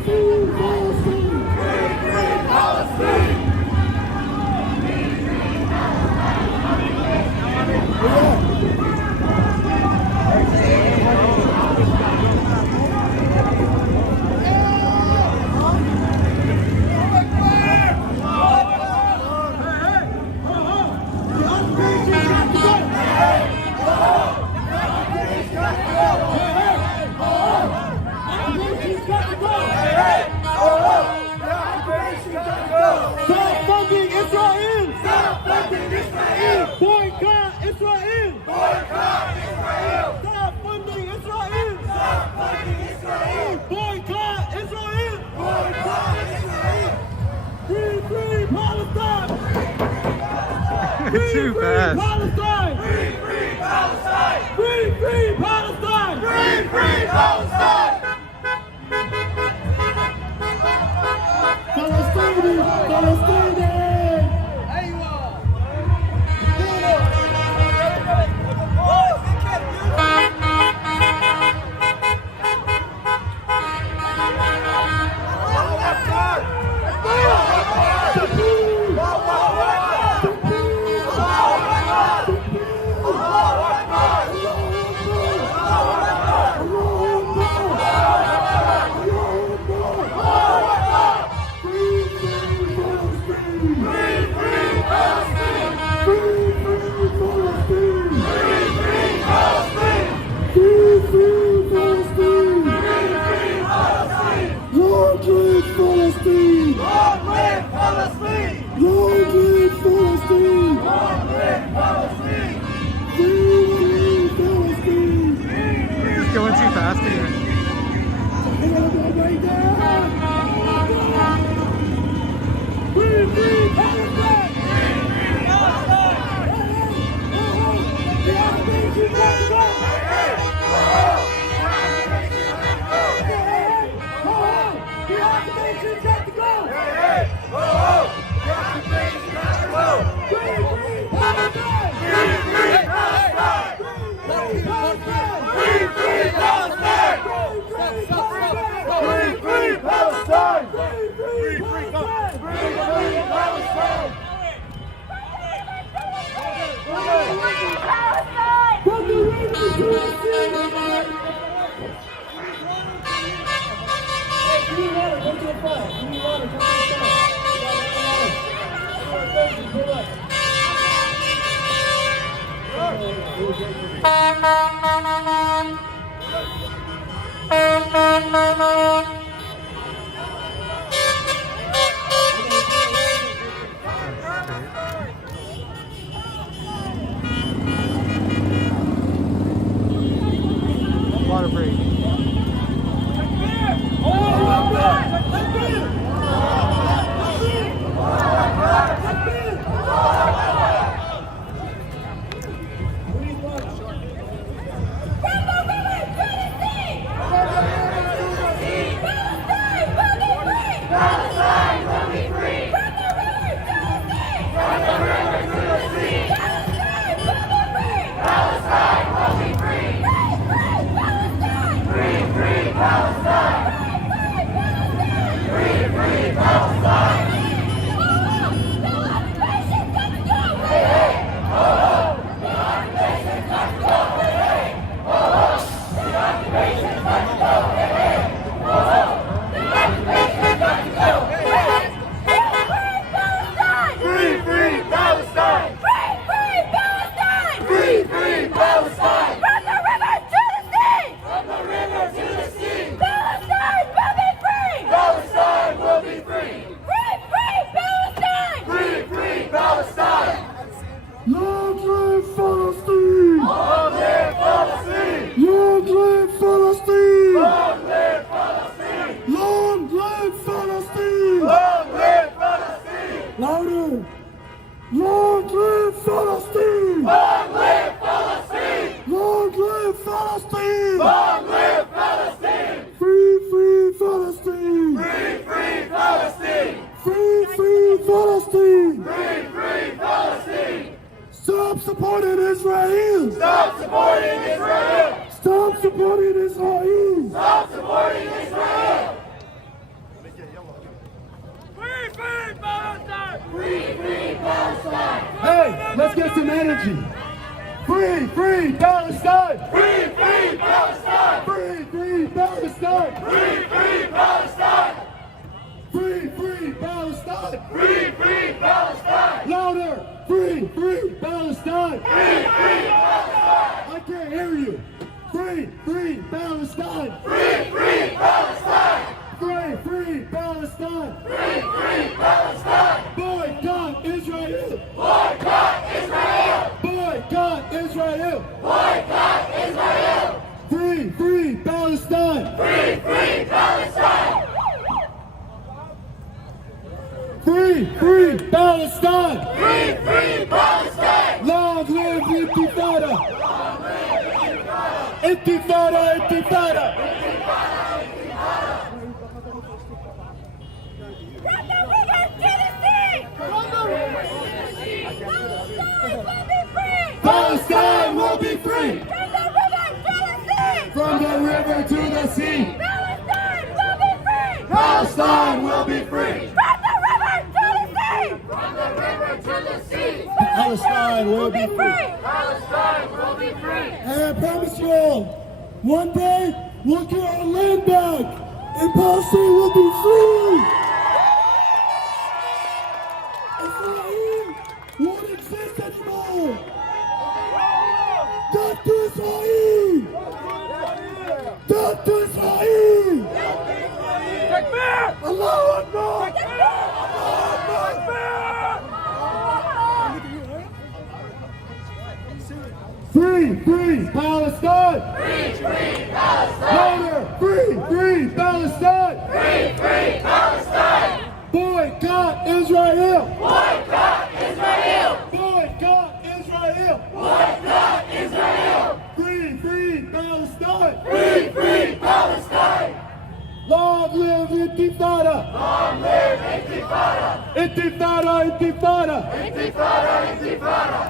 Stop funding Israel! Stop funding Israel! Boycott Israel! Boycott Israel! Stop funding Israel! Stop funding Israel! Boycott Israel! Boycott Israel! Free, free Palestine! Too fast. Palestine! Free, free Palestine! Free, free Palestine! Free, free Palestine! Palestine! Palestine! Just going too fast here. Water break. Long live Palestine! Long live Palestine! Long live Palestine! Long live Palestine! Free, free Palestine! Free, free Palestine! Free, free Palestine! Free, free Palestine! Stop supporting Israel! Stop supporting Israel! Stop supporting Israel! Stop supporting Israel. Free, free Palestine! Free, free Palestine. Hey, let's get some energy. Free, free Palestine. Free, free Palestine. Free, free Palestine. Free, free Palestine. Free, free Palestine. Free, free Palestine. Louder. Free, free Palestine. Free, free Palestine. I can't hear you. Free, free Palestine. Free, free Palestine. Free, free Palestine. Free, free Palestine. Boycott Israel. Boycott Israel. Boycott Israel. Boycott Israel. Free, free Palestine. Free, free Palestine. Free, free Palestine. Free, free Palestine. Long live Intifada. Intifada, Intifada. From the river to the sea! From the river to the sea! Palestine will be free! From the river to the sea. From the river to the sea! Palestine will be free. Palestine will be free! From the river to the sea! Palestine will be free. Palestine will be free. And I promise you all, one day we'll get our land back and Palestine will be free. Israel won't exist anymore. Death to Israel. Death to Israel. Allahu Akbar. Free, free Palestine! Free, free Palestine. Louder! Free, free Palestine! Free, free Palestine. Boycott Israel! Boycott Israel. Boycott Israel! Boycott Israel. Free, free Palestine! Free, free Palestine. Long live Intifada! Long live Intifada. Intifada, Intifada! Intifada, Intifada.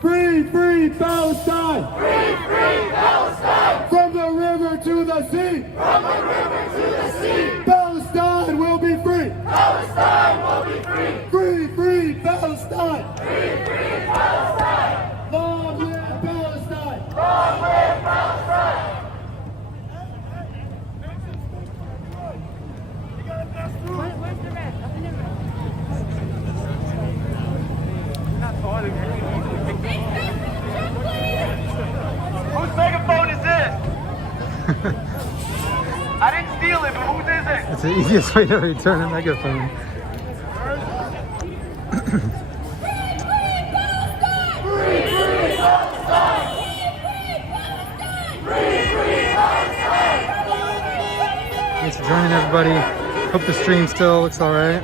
Free, free Palestine! Free, free Palestine. From the river to the sea! From the river to the sea. Palestine will be free! Palestine will be free. Free, free Palestine! Free, free Palestine. Long live Palestine! Long live Palestine. Whose megaphone is this? I didn't steal it, but whose is it? It's the easiest way to return a megaphone. Thanks for joining, everybody. Hope the stream still looks all right.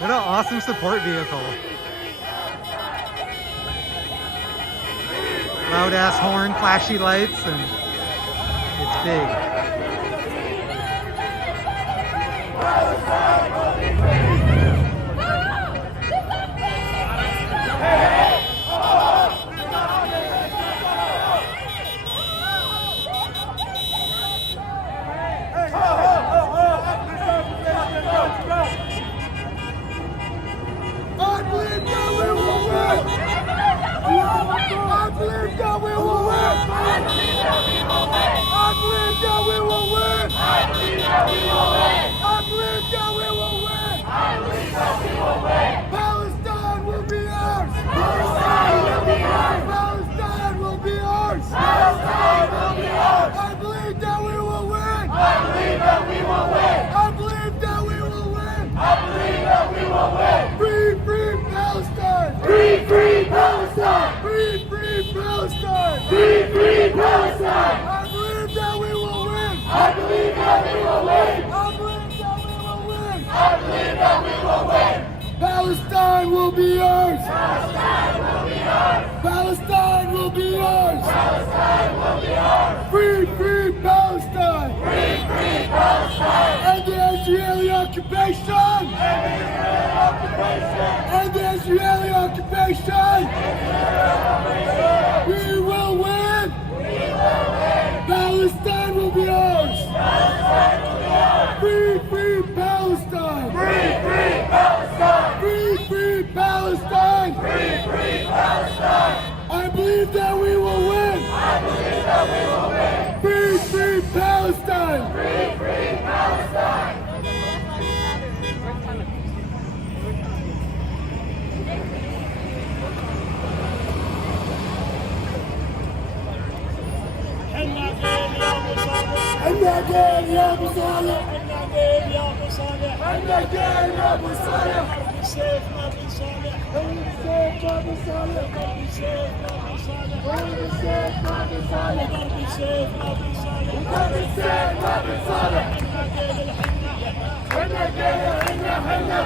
What an awesome support vehicle. Loud ass horn, flashy lights, and it's big. I believe that we will win! I believe that we will win! I believe that we will win. I believe that we will win! I believe that we will win. I believe that we will win! I believe that we will win. Palestine will be ours! Palestine will be ours. Palestine will be ours! Palestine will be ours. I believe that we will win! I believe that we will win. I believe that we will win! I believe that we will win. Free, free Palestine! Free, free Palestine. Free, free Palestine! Free, free Palestine. I believe that we will win! I believe that we will win. I believe that we will win! I believe that we will win. Palestine will be yours. Palestine will be yours. Palestine will be yours. Palestine will be yours. Free, free Palestine. Free, free Palestine. End the Israeli occupation. End the Israeli occupation. We will win. We will win. Palestine will be yours. Palestine will be yours. Free, free Palestine. Free, free Palestine. Free, free Palestine. Free, free Palestine. I believe that we will win. I believe that we will win. Free, free Palestine. Free, free Palestine. النجاة يا ابو صالح النجاة يا ابو صالح النجاة يا ابو صالح السيف ابو صالح السيف ابو صالح السيف ابو صالح السيف ابو صالح السيف ابو صالح السيف ابو صالح النجاة حنا حنا.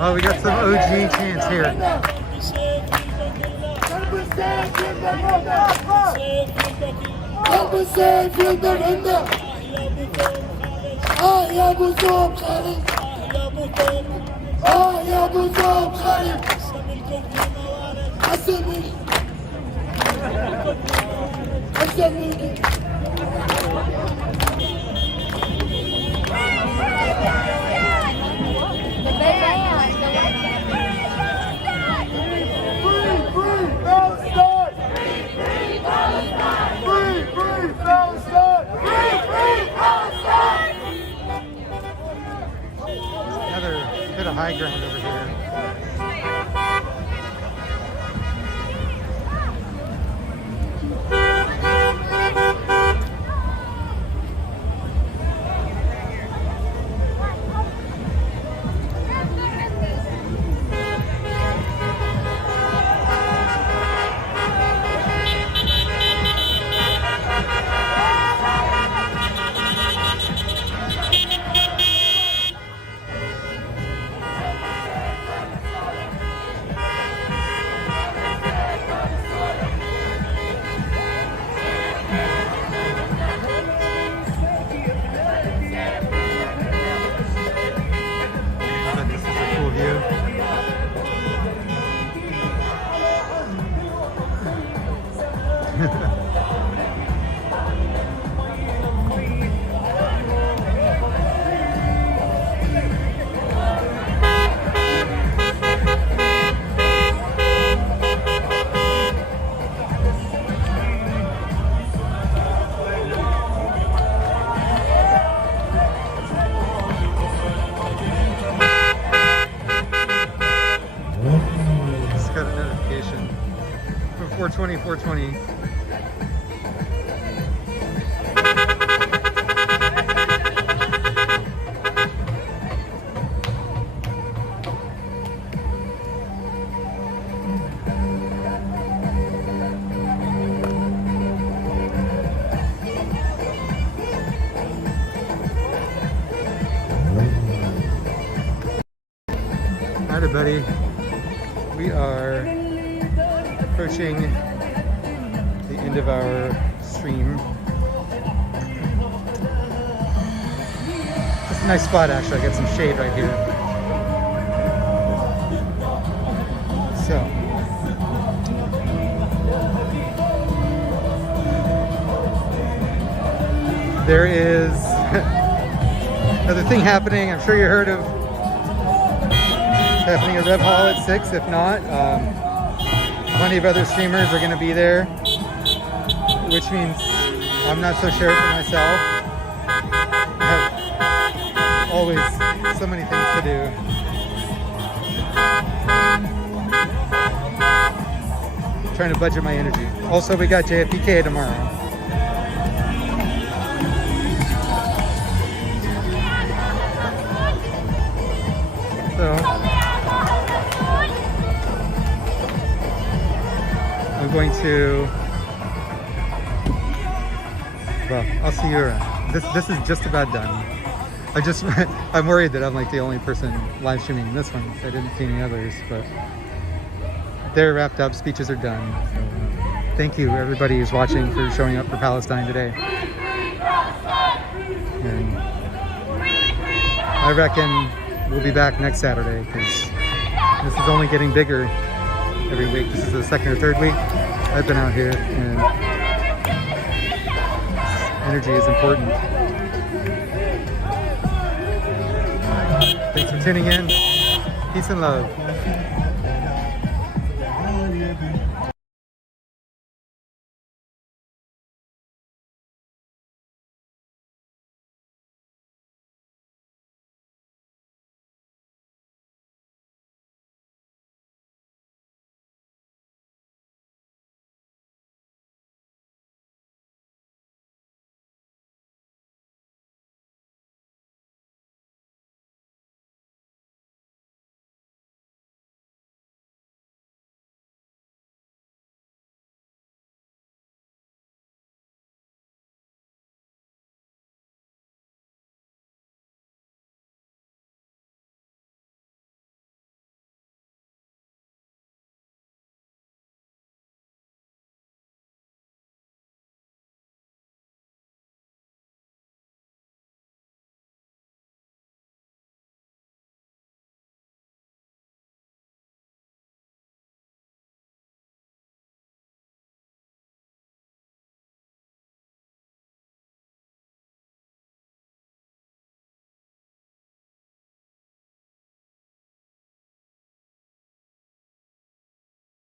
Oh, we got some OG chants here. أبو سيف يقدر عندنا يا أبو زوب خالد يا أبو زوب خالد حسن Another bit of high ground over here. Just got a notification for 420. Alright, everybody. We are approaching the end of our stream. It's a nice spot, actually. I got some shade right here. So, there is another thing happening. I'm sure you heard of. Happening at Rev Hall at 6. If not, plenty of other streamers are going to be there, which means I'm not so sure for myself. I have always so many things to do. Trying to budget my energy. Also, we got JFPK tomorrow. So I'm going to, well, I'll see you around. This is just about done. I'm worried that I'm like the only person live streaming this one. I didn't see any others, but they're wrapped up. Speeches are done. So, thank you everybody who's watching for showing up for Palestine today. And I reckon we'll be back next Saturday because this is only getting bigger every week. This is the second or third week I've been out here, and energy is important. Thanks for tuning in. Peace and love.